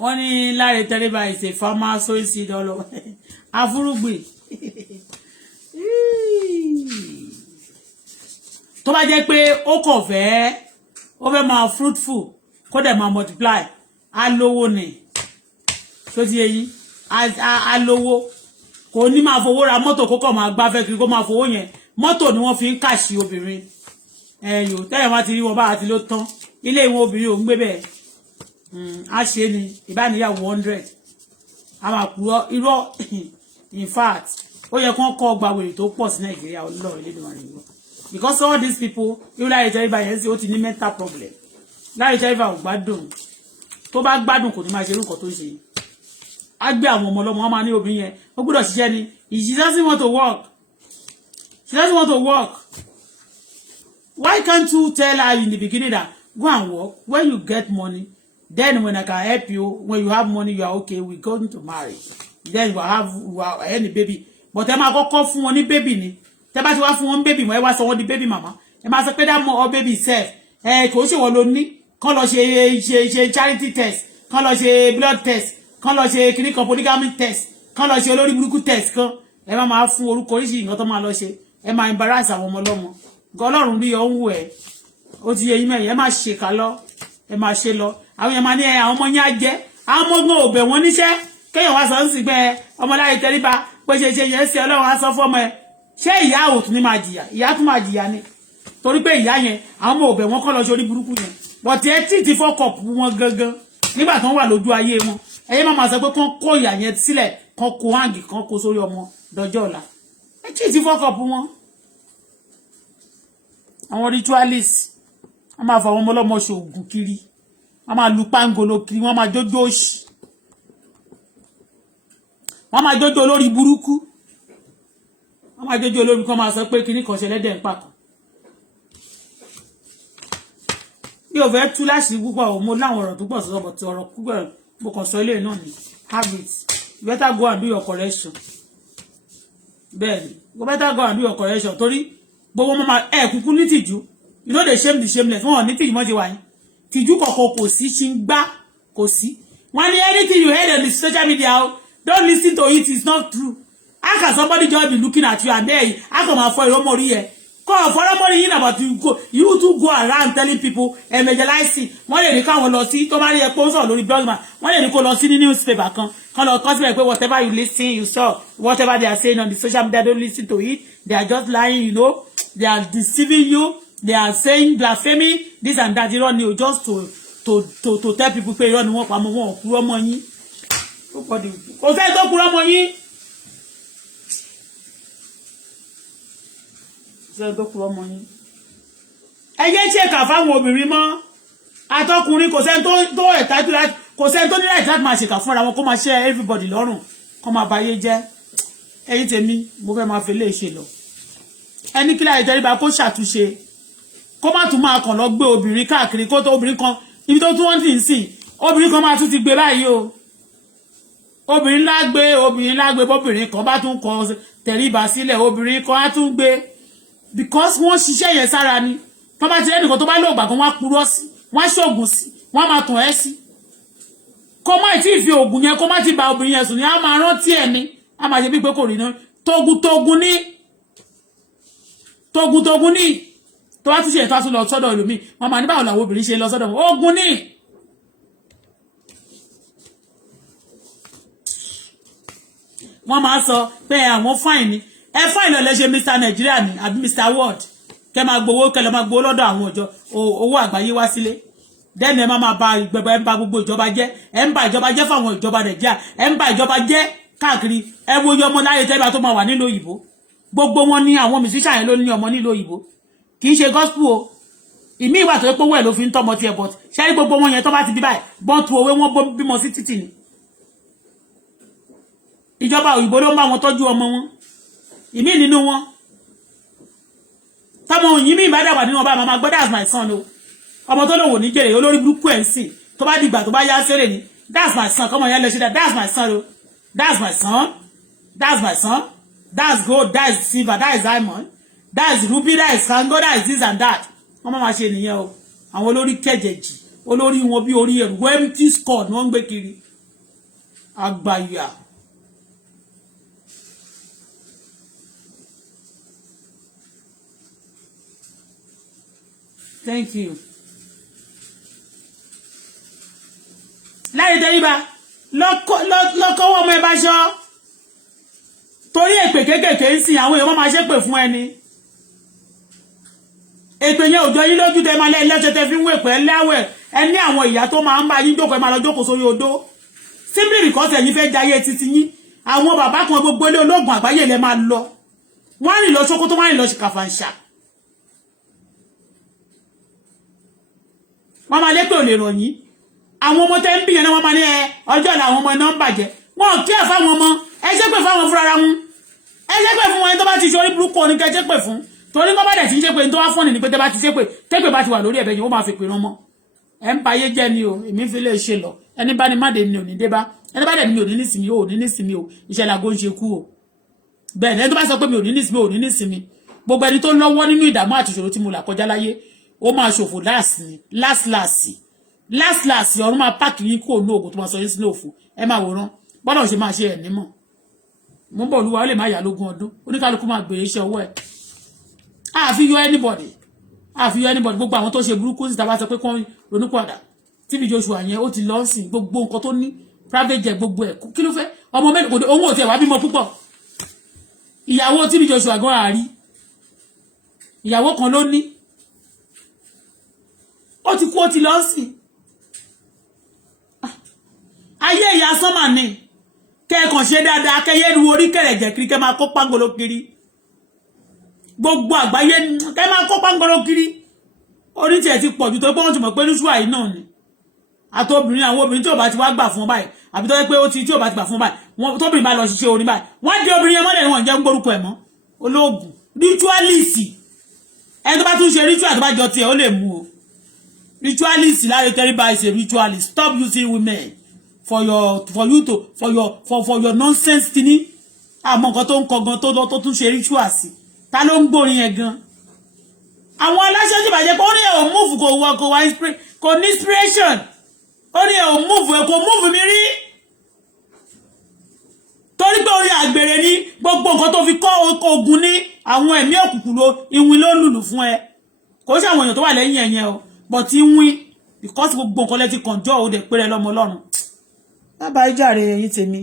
Wọ́n ní Láre Tẹríba is a farmer sowing seed all over afúrúgbìn tó bá jẹ́ pé ó kàn fẹ́ máa fruitful kó dẹ̀ máa multiply á lówó ni tó ti yẹyin á lówó kò ní máa fowó ra mọ́tò kó kàn máa gbáfẹ́ kiri kó máa fowó yẹn mọ́tò ni wọ́n fi ń kàṣì obìnrin ẹ̀yọ́ tẹ́yẹ̀ wá ti rí wọn bá àti ló tán ilé ìwọ̀n obìnrin ò ń gbé bẹ́ẹ̀ a ṣe ni ìbáníyàwó 100 a máa kúrò irọ́ in fact ó yẹ kó kọ́ ọgbà wèrè tó pọ̀ sí Nàìjíríà ọlọ́run Elédùmarè nìyẹn because all these people irú Láre Tẹríba yẹn sí ó ti ní mental problem Láre Tẹríba ò gbádùn tó bá gbádùn kò ní máa ṣe irú nǹkan tó ń ṣe á gbé àwọn ọmọ ọlọ́mọ wọn máa ní obìnrin yẹn ó gbọ́dọ̀ ṣiṣẹ́ ni she doesn't want to work why can't you tell her in the beginning that go and work when you get money. Then when I can help you, when you have money, you are okay, we're going to marry. Then we have any baby. But ẹ máa kọ́kọ́ fún wọn ní baby ni. Tẹ́ bá ti wá fún wọn baby, mo ẹ wá sọ wọn di baby mama. Ẹ máa sọ pé that more baby self. Kò ṣe wọ́n ló ní. Kàn lọ ṣe charity test. Kàn lọ ṣe blood test. Kàn lọ ṣe kini kan polygamy test. Kàn lọ ṣe olórí burúkú test kan. Ẹ máa fún orúkọ oríṣi nǹkan tó máa lọ ṣe. Ẹ máa embarrass àwọn ọmọ lọ́mọ. Ọlọ́run rí ọ ń wò ẹ́. Ó ti yé yín mẹ́rin. Ẹ máa ṣèkà lọ. Ẹ máa ṣe lọ. Àwọn yẹn máa ní àwọn ọmọ yẹn á jẹ́ àwọn ọmọ gan òbẹ̀ wọn níṣẹ́ kéèyàn wá sọ ń sì gbẹ ọmọ Láre Tẹríba pé ṣe yẹn sí Ọlọ́run á sọ fún ọmọ ẹ ṣé ìyá òtún ní máa jìyà ìyá tún máa jìyà ni torí pé ìyá yẹn àwọn ọmọ òbẹ̀ wọn kọ́ lọ sórí burúkú yẹn bọ̀tí ẹ tí ti fọ́kọ̀ wọn gangan nígbà tó ń wà lójú ayé wọn ẹ̀yẹ́ máa sọ pé kán kó ìyà yẹn sílẹ̀ kán kó hangi kán kó sórí ọmọ dọjọ́ ọ̀la ẹ tí ì ti fọ́kọ̀pù wọn àwọn ritualist wọ́n máa fọ àwọn ọmọ ọlọ́mọ ṣoògùn kiri wọ́n máa lu pangolo kiri wọ́n máa jójó òṣì wọ́n máa jójó olórí burúkú wọ́n máa jójó olórí kan máa sọ pé kíní kan ṣẹlẹ̀ dẹ̀ ń pàkó bí o fẹ́ tú láṣìí púpọ̀ o mo láwọn ọ̀rọ̀ tó pọ̀ sọ́sọ́ bọ̀ tí ọ̀rọ̀ púpọ̀ mo kàn sọ ilé náà ní habit you better go and do your correction bẹ́ẹ̀ni you better go and do your correction torí gbogbo mọ́ máa ẹ̀ kúkú ní tìjú you know they shame the shameless wọ́n ní tìjú mọ́ ṣe wáyé tìjú kọ̀ọ̀kan kò sí ṣì ń gbá kò sí wọ́n ní anything you heard on the social media don't listen to it, it's not true. How can somebody just be looking at you and there how come I for your money here? Come for your money in about you to go around telling people evangelizing. Wọ́n lè ní káwọn lọ sí tó bá rí epo sọ lórí blogman. Wọ́n lè ní kó lọ sí ní newspaper kan lọ kọ síbẹ̀ pé whatever you listen you saw whatever they are saying on the social media don't listen to it. They are just lying, you know. They are deceiving you. They are saying blasphemy this and that. You don't know just to tell people pé irọ́ ni wọ́n pa mọ́ wọn kúrò ọmọ yín. Kò fẹ́ tó kúrò ọmọ yín. Tó kúrò ọmọ yín. Ẹ jẹ́ ṣèkà fáwọn obìnrin mọ́. Àtọkùnrin kò sẹ́ni tó ẹ̀tájú láti kò sẹ́ni tó ní láti láti máa ṣèkà fúnra wọn kó máa ṣe everybody lọ́rùn kó máa báyé jẹ́. Ẹ̀yin tèmi mo fẹ́ máa fi lè ṣe lọ. Ẹni kí láì tẹríba kó ṣàtúnṣe. Kó má tún máa kàn lọ gbé obìnrin káàkiri kó tó obìnrin kan ibi tó tún wọ́n ti ń sìn. Obìnrin kan máa tún ti gbé báyìí o. Obìnrin lágbé bóbìnrin kan bá tún kọ tẹríba sílẹ̀ obìnrin kan á tún gbé because wọ́n ṣiṣẹ́ yẹn sára ni tó bá ti ẹnìkan tó bá lóògbà kan wọ́n purọ́ sí wọ́n ṣoògùn sí wọ́n máa tàn ẹ́ sí kó má tí ì fi oògùn yẹn kó má ti ba obìnrin yẹn sùn ní á máa rántí ẹ̀ ní á máa ṣe bí pé kò rí náà togun ní tó bá tún ṣe ètò àtúnlọ sọ́dọ̀ ìlú mi wọ́n máa ní báwo làwọn obìnrin ṣe lọ sọ́dọ̀ ogun ní. Wọ́n máa sọ pé àwọn fáìn ni ẹ fáìn lọ lẹ́ṣẹ̀ Mr. Nigeria ni àbí Mr. World kẹ máa gbowó kẹ lọ máa gbowó lọ́dọ̀ àwọn ọjọ́ owó àgbáyé wá sílé dẹ́nu ẹ máa ba ìgbẹ̀bẹ̀ ẹ ń ba gbogbo ìjọba jẹ́ ẹ ń ba ìjọba jẹ́ fáwọn ìjọba Nàìjíríà ẹ ń ba ìjọba jẹ́ káàkiri ẹ wo iye ọmọ láyé tẹ́lẹ̀ tó máa wà nílùú òyìnbó gbogbo wọn ní àwọn musician yẹn ló ní ọmọ nílùú òyìnbó kì í ṣe gospel o ìmí ìwà tó pé owó ẹ̀ ló fi ń tọ́mọ tiẹ̀ bọ̀t ṣáà gbogbo wọn yẹn tó bá ti bí báyìí bọ́ǹtù òwe wọn bímọ sí títì ni ìjọba òyìnbó ló ń bá wọn tọ́jú ọmọ wọn ìmí nínú wọn tọmọ òyìn mi ìbádàgbà nínú ọba màmá gbọ́ that's my son o ọmọ tó lòwò ní jèrè olórí burúkú ẹ̀ ń sìn tó bá dìgbà tó bá yá sẹ́rẹ̀ ni that's my son kọ́mọ yẹn lè ṣe that's my son o that's my son that's gold that's silver that's diamond that's ruby that's kango that's this and that wọ́n máa ṣe nìyẹn o àwọn olórí kẹjẹjì olórí wọn bí orí ẹrù empty score ni wọ́n ń gbé kiri àgbàyà. Thank you. Láyé tẹ́ríba lọ́kọ́wọ́ ọmọ ẹbá ṣọ́ torí èpè kéékèèké ń sìn àwọn èèyàn máa ṣépè fún ẹni èpè yẹn òjò yín lójú tẹ máa lẹ́ẹ̀lẹ́ṣẹ́ tẹ fi ń wèpè láwẹ̀ ẹni àwọn ìyá tó máa ń bá yín jókòó ẹ máa lọ jókòó sórí odó simply because ẹ̀yin fẹ́ jayé títí yín àwọn bàbá kan gbogbo ilé ológun àgbáyé lẹ máa lọ wọ́n rìn lọ Sókótó wọ́n rìn lọ Ṣìkàfàǹṣà wọ́n máa lépè ò lè ràn yín àwọn ọmọ tẹ́ ń bí yẹn náà wọ́n máa ní ọjọ́ ìlà àwọn ọmọ iná ń bàjẹ́ wọn ò kí ẹ̀ fáwọn ọmọ ẹ ṣépè fáwọn fúnra wọn ẹ ṣépè fún wọn tó bá ti ṣe orí burúkú ní kẹ́ ṣépè fún torí kọ́ bá dẹ̀ ti ń ṣépè tó wá fọ́ọ̀nì ní pé tẹ́ bá ti ṣépè tẹ́pè bá ti wà lórí ẹ̀bẹ̀ yìí ó máa fi pè rán mọ́ ẹ ń ba ayé jẹ́ ni o èmi fi lè ṣe lọ ẹni bá ní má dé ni ò ní dé bá ẹni bá dẹ̀ ní mi ò ní nísìmí ò ní nísìmí o iṣẹ́ làgó ń ṣe kú o bẹ́ẹ̀ ni ẹni tó bá sọ pé mi ò ní nísìmí ò ní nísìmí gbogbo ẹni tó lọ́wọ́ nínú ìdààmú àti ìṣòro tí mo là kọjá láyé ó máa ṣòfò last ọ̀run máa páàkì yín kó ní ògùn tó máa sọ yín sínú òfò ẹ máa wòran bọ́dọ̀ ṣe máa ṣe ẹ̀ nímọ̀ mo ń bọ̀ olúwa ó lè má yà lógún ọdún oníkálukú máa gbèrè iṣẹ́ ọwọ́ ẹ̀ àfi yọ anybody gbogbo àwọn tó ṣe burúkú síta bá sọ pé kán ronú padà TB Joshua yẹn ó ti lọ sìn gbogbo nǹkan tó ní private jet gbogbo ẹ̀ kí ló fẹ́ ọmọ mẹ́rin kò dé òun ò tiẹ̀ wá bímọ púpọ̀ ìyàwó TB Joshua gan àárí ìyàwó kan ló ní ó ti kú ó ti lọ sìn ayé ìyá sánmà ni kẹ́ẹ̀kan ṣe dáadáa kẹ́yẹ́ ru orí kẹ̀rẹ̀jẹ̀ kiri kẹ́ máa kó pangolo kiri gbogbo àgbáyé kẹ́ máa kó pangolo kiri orí tiẹ̀ ti pọ̀ jù tó pé wọ́n ti mọ̀ pé níṣù àyí náà ni àti obìnrin àwọn obìnrin tí ò bá ti wá gbà fún báyìí àbí tó yẹ pé ó ti tí ò bá ti gbà fún báyìí wọ́n tóbìnrin bá lọ ṣiṣẹ́ orin báyìí wọ́n di obìnrin yẹn mọ́lẹ̀ ni wọ́n jẹ́ ń gbórúkọ ẹ̀ mọ́ olóògùn ritualist ẹni tó bá tún ṣe ritual tó bá jọ tiẹ̀ ó lè mú o ritualist láre tẹ́ríba is a ritualist stop using women for your nonsense tini àmọ́ nǹkan tó ń kọ gan tó tún ṣe ritual sí ta ló ń gbórin yẹn gan àwọn aláṣẹ tí bàjẹ́ pé ó ní ẹ̀ ò move kò ní inspiration ó ní ẹ̀ ò move mi rí torí pé orí àgbèrè ní gbogbo nǹkan tó fi kọ́ ogun ní àwọn ẹ̀mí òkùnkùn ló ìwìn ló lùlù fún ẹ kò sí àwọn èèyàn tó wà lẹ́yìn ẹ̀yẹn o but ìwìn because gbogbo nǹkan lẹ́ti kànjọ́ òde péré lọ́mọ ọlọ́run bàbá ìjàre ẹ̀yìn tèmi